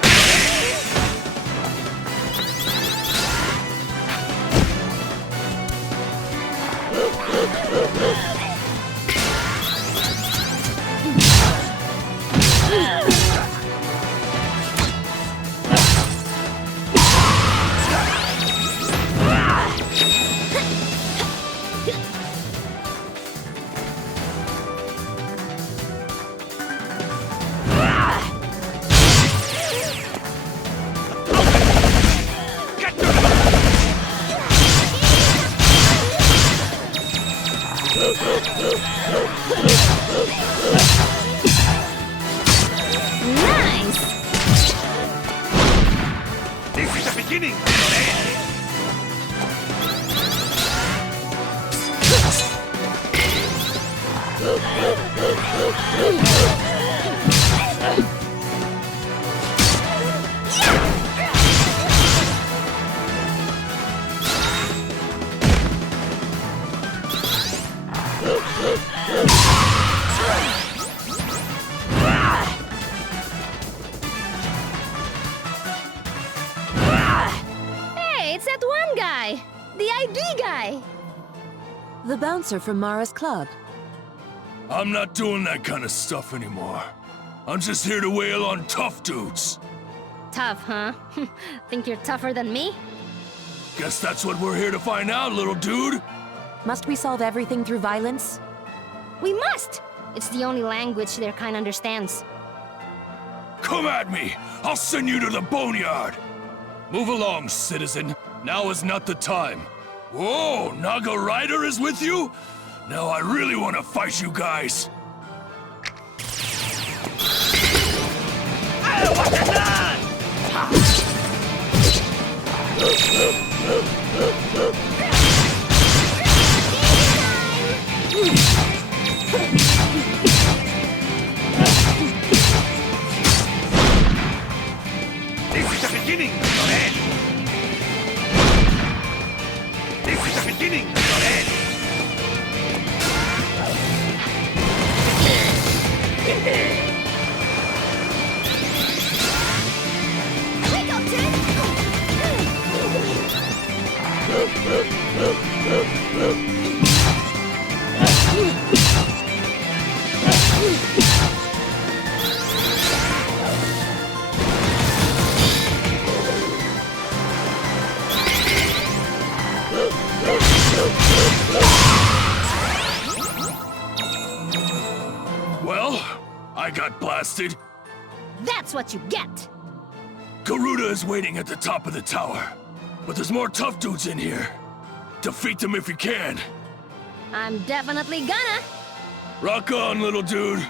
The ID guy! The bouncer from Mara's club. I'm not doing that kind of stuff anymore. I'm just here to wail on tough dudes. Tough, huh? Think you're tougher than me? Guess that's what we're here to find out, little dude. Must we solve everything through violence? We must! It's the only language their kind understands. Come at me! I'll send you to the boneyard! Move along, citizen. Now is not the time. Whoa, Naga Rider is with you? Now I really want to fight you guys. This is the beginning, Loren! This is the beginning, Loren! Well, I got blasted. That's what you get! Garuda is waiting at the top of the tower. But there's more tough dudes in here. Defeat them if you can. I'm definitely gonna! Rock on, little dude.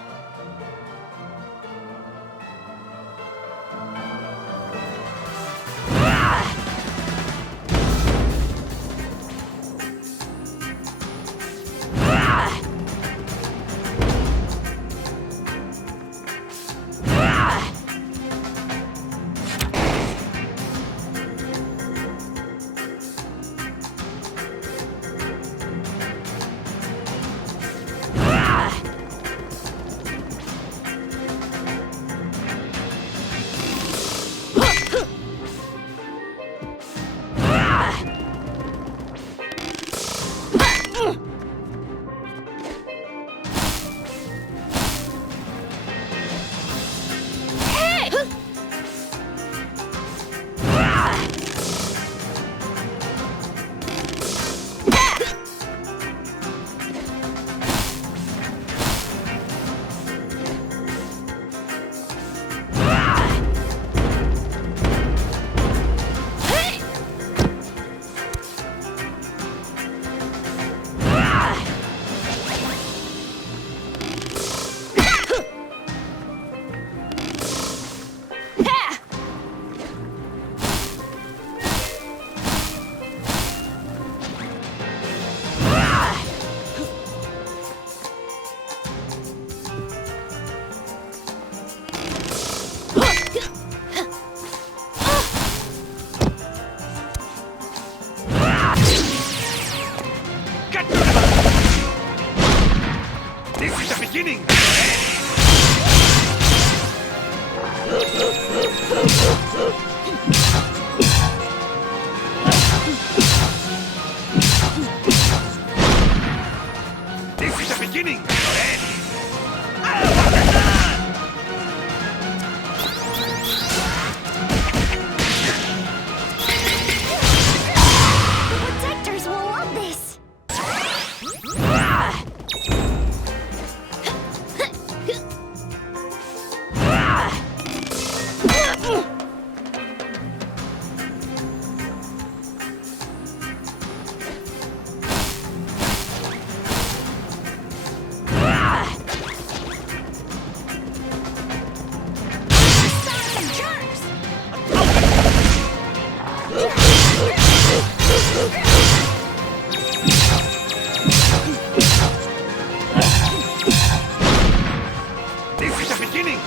beginning! This is the beginning! Protectors will love this! This is the beginning!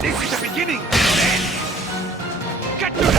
This is the beginning! Get to them!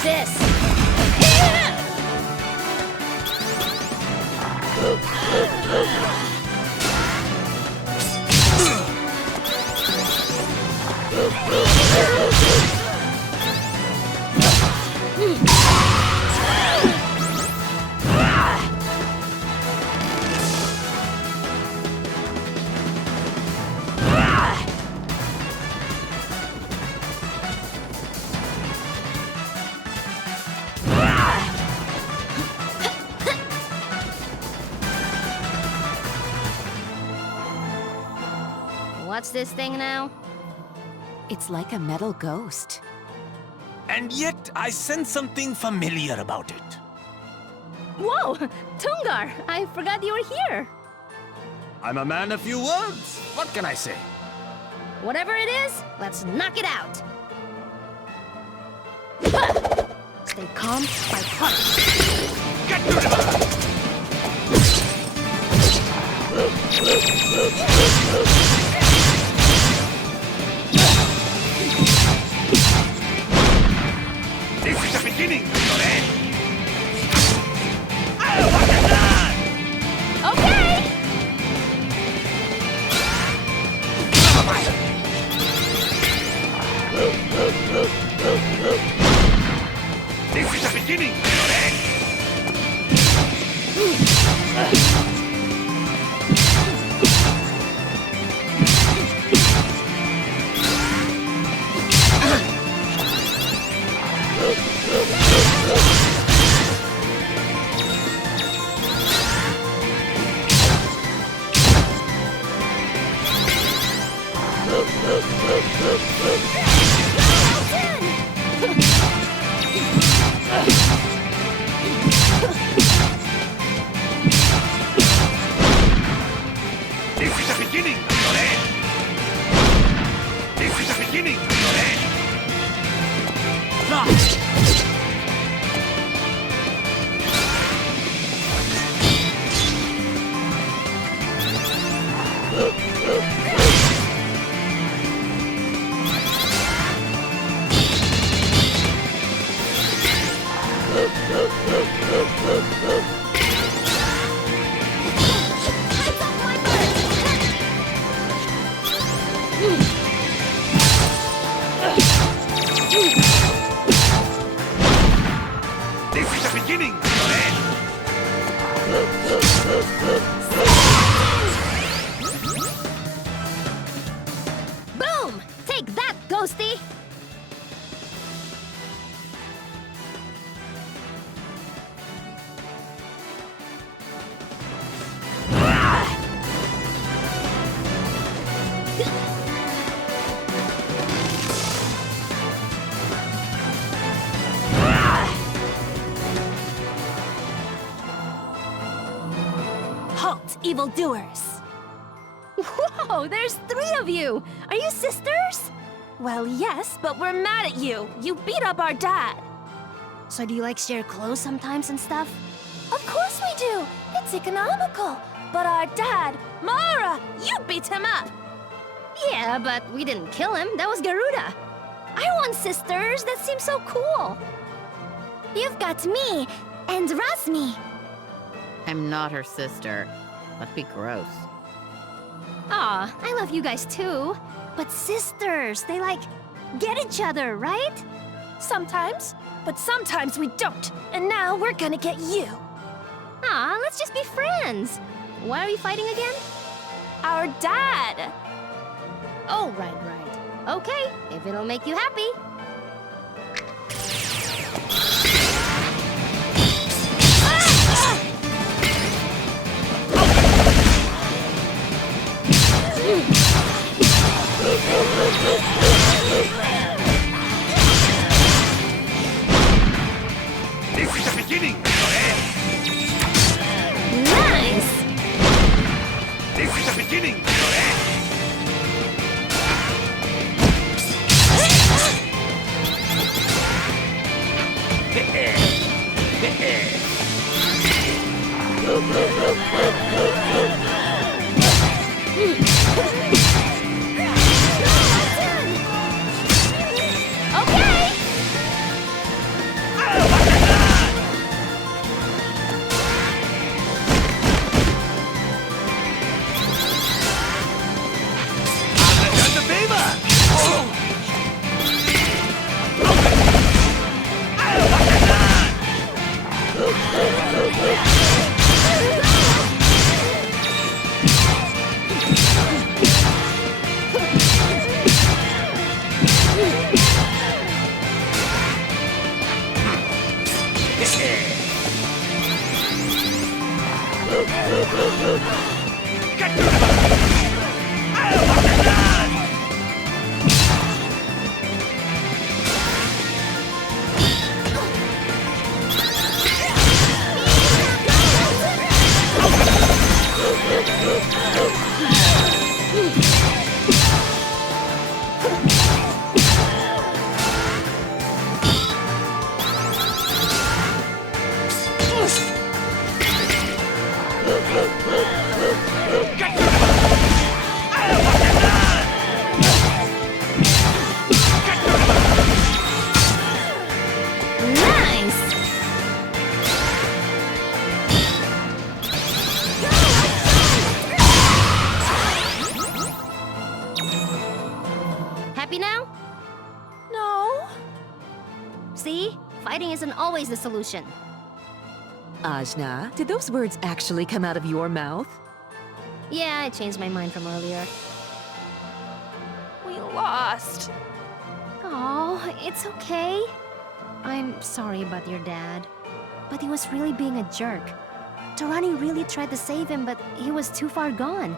Watch this! What's this thing now? It's like a metal ghost. And yet, I sense something familiar about it. Whoa! Tungar! I forgot you were here! I'm a man of few words. What can I say? Whatever it is, let's knock it out. Stay calm, fight hard. Get to the... This is the beginning, Lorraine! Oh, what a plan! Okay! This is the beginning, Lorraine! This is the beginning, Lorraine! This is the beginning, Lorraine! This is the beginning, Lorraine! Boom! Take that, Ghosty! Halt, evildoers! Whoa, there's 3 of you! Are you sisters? Well, yes, but we're mad at you. You beat up our dad. So do you like share clothes sometimes and stuff? Of course we do. It's economical. But our dad, Mara, you beat him up. Yeah, but we didn't kill him. That was Garuda. I want sisters. That seems so cool. You've got me and Razmi. I'm not her sister. Must be gross. Aw, I love you guys too. But sisters, they like get each other, right? Sometimes, but sometimes we don't. And now we're gonna get you. Aw, let's just be friends. Why are we fighting again? Our dad. Oh, right. Okay, if it'll make you happy. This is the beginning, Lorraine! Nice! This is the beginning, Lorraine! Okay! Happy now? No. See? Fighting isn't always the solution. Ajna, did those words actually come out of your mouth? Yeah, I changed my mind from earlier. We lost. Oh, it's okay. I'm sorry about your dad. But he was really being a jerk. Torani really tried to save him, but he was too far gone.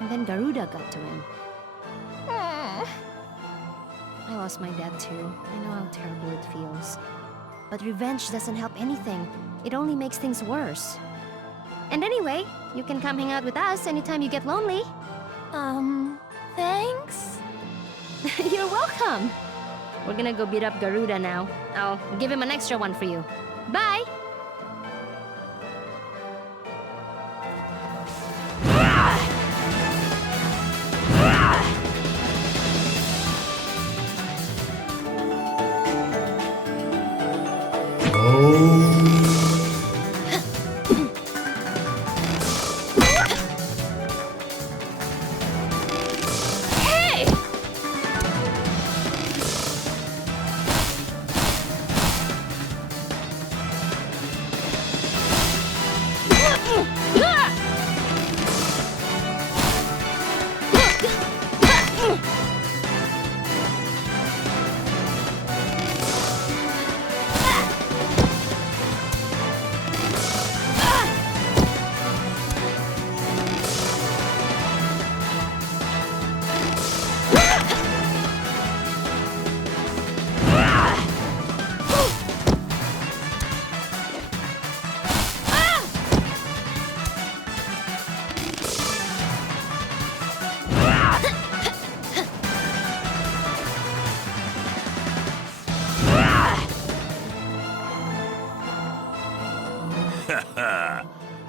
And then Garuda got to him. I lost my dad too. I know how terrible it feels. But revenge doesn't help anything. It only makes things worse. And anyway, you can come hang out with us anytime you get lonely. Thanks? You're welcome. We're gonna go beat up Garuda now. I'll give him an extra one for you. Bye!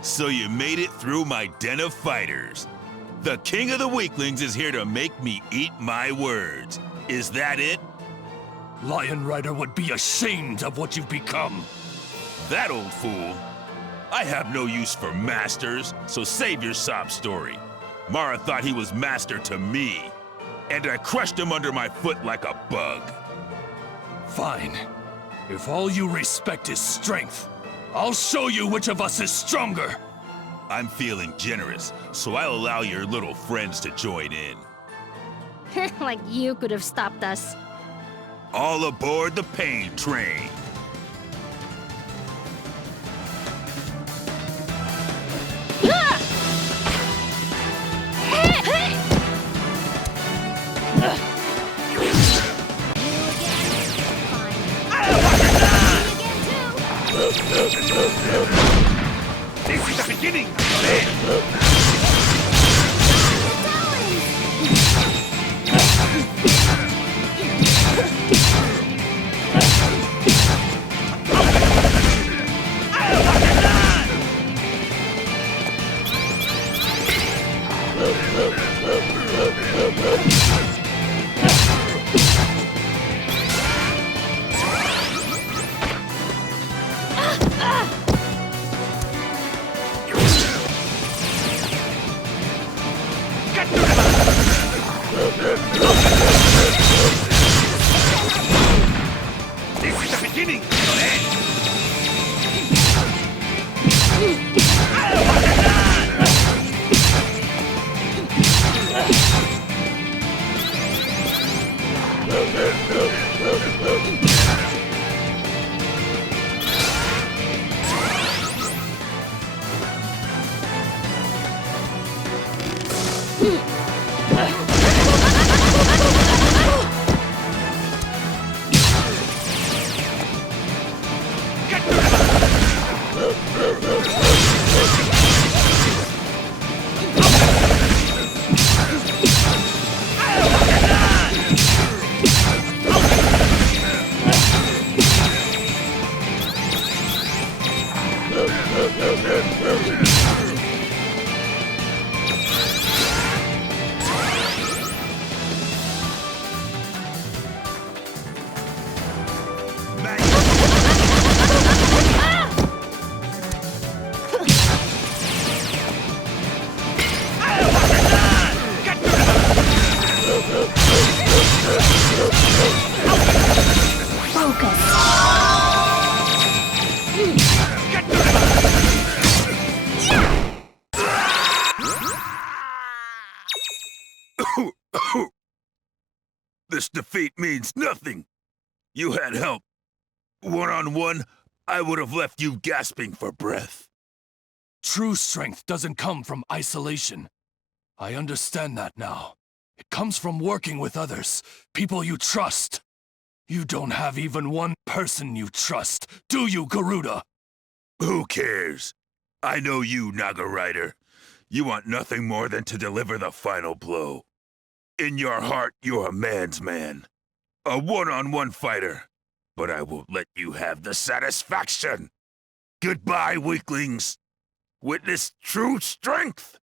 So you made it through my den of fighters. The king of the weaklings is here to make me eat my words. Is that it? Lion Rider would be ashamed of what you've become. That old fool. I have no use for masters, so save your sob story. Mara thought he was master to me, and I crushed him under my foot like a bug. Fine. If all you respect is strength, I'll show you which of us is stronger. I'm feeling generous, so I'll allow your little friends to join in. Like you could have stopped us. All aboard the pain train. This is the beginning! This is the beginning! This defeat means nothing. You had help. One-on-one, I would have left you gasping for breath. True strength doesn't come from isolation. I understand that now. It comes from working with others, people you trust. You don't have even one person you trust, do you, Garuda? Who cares? I know you, Naga Rider. You want nothing more than to deliver the final blow. In your heart, you're a man's man. A one-on-one fighter. But I won't let you have the satisfaction. Goodbye, weaklings. Witness true strength.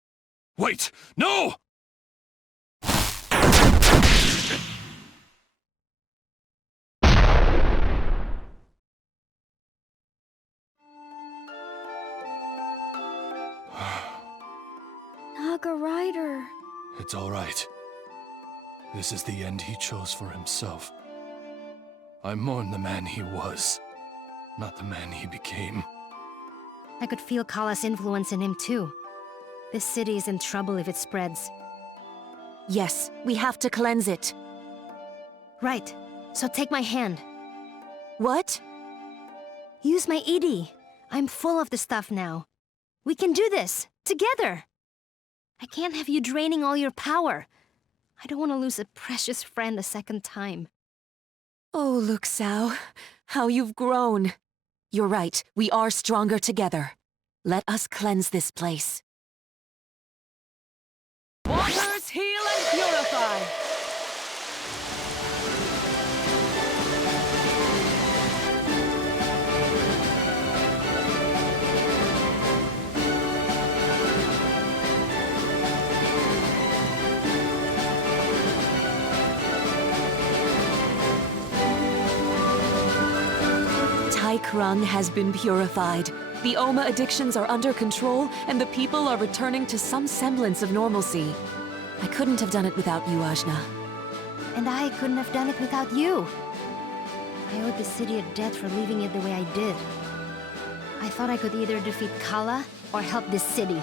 Wait, no! Naga Rider. It's all right. This is the end he chose for himself. I mourn the man he was, not the man he became. I could feel Kala's influence in him too. This city is in trouble if it spreads. Yes, we have to cleanse it. Right, so take my hand. What? Use my Idi. I'm full of the stuff now. We can do this, together. I can't have you draining all your power. I don't want to lose a precious friend a second time. Oh, Luxao, how you've grown. You're right, we are stronger together. Let us cleanse this place. Waters heal and purify! Tai Krung has been purified. The Oma addictions are under control, and the people are returning to some semblance of normalcy. I couldn't have done it without you, Ajna. And I couldn't have done it without you. I owed the city a debt for leaving it the way I did. I thought I could either defeat Kala or help this city.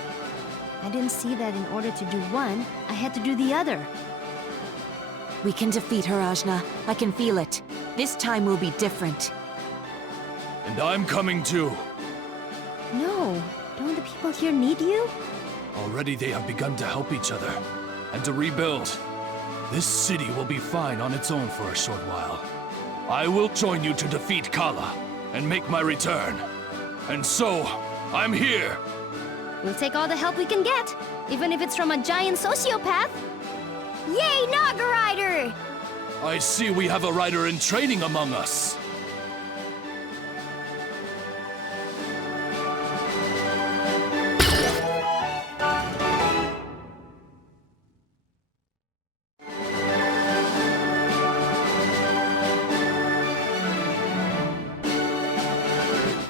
I didn't see that in order to do one, I had to do the other. We can defeat her, Ajna. I can feel it. This time will be different. And I'm coming too. No, don't the people here need you? Already they have begun to help each other, and to rebuild. This city will be fine on its own for a short while. I will join you to defeat Kala, and make my return. And so, I'm here! We'll take all the help we can get, even if it's from a giant sociopath. Yay, Naga Rider! I see we have a rider in training among us.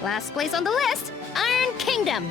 Last place on the list, Iron Kingdom.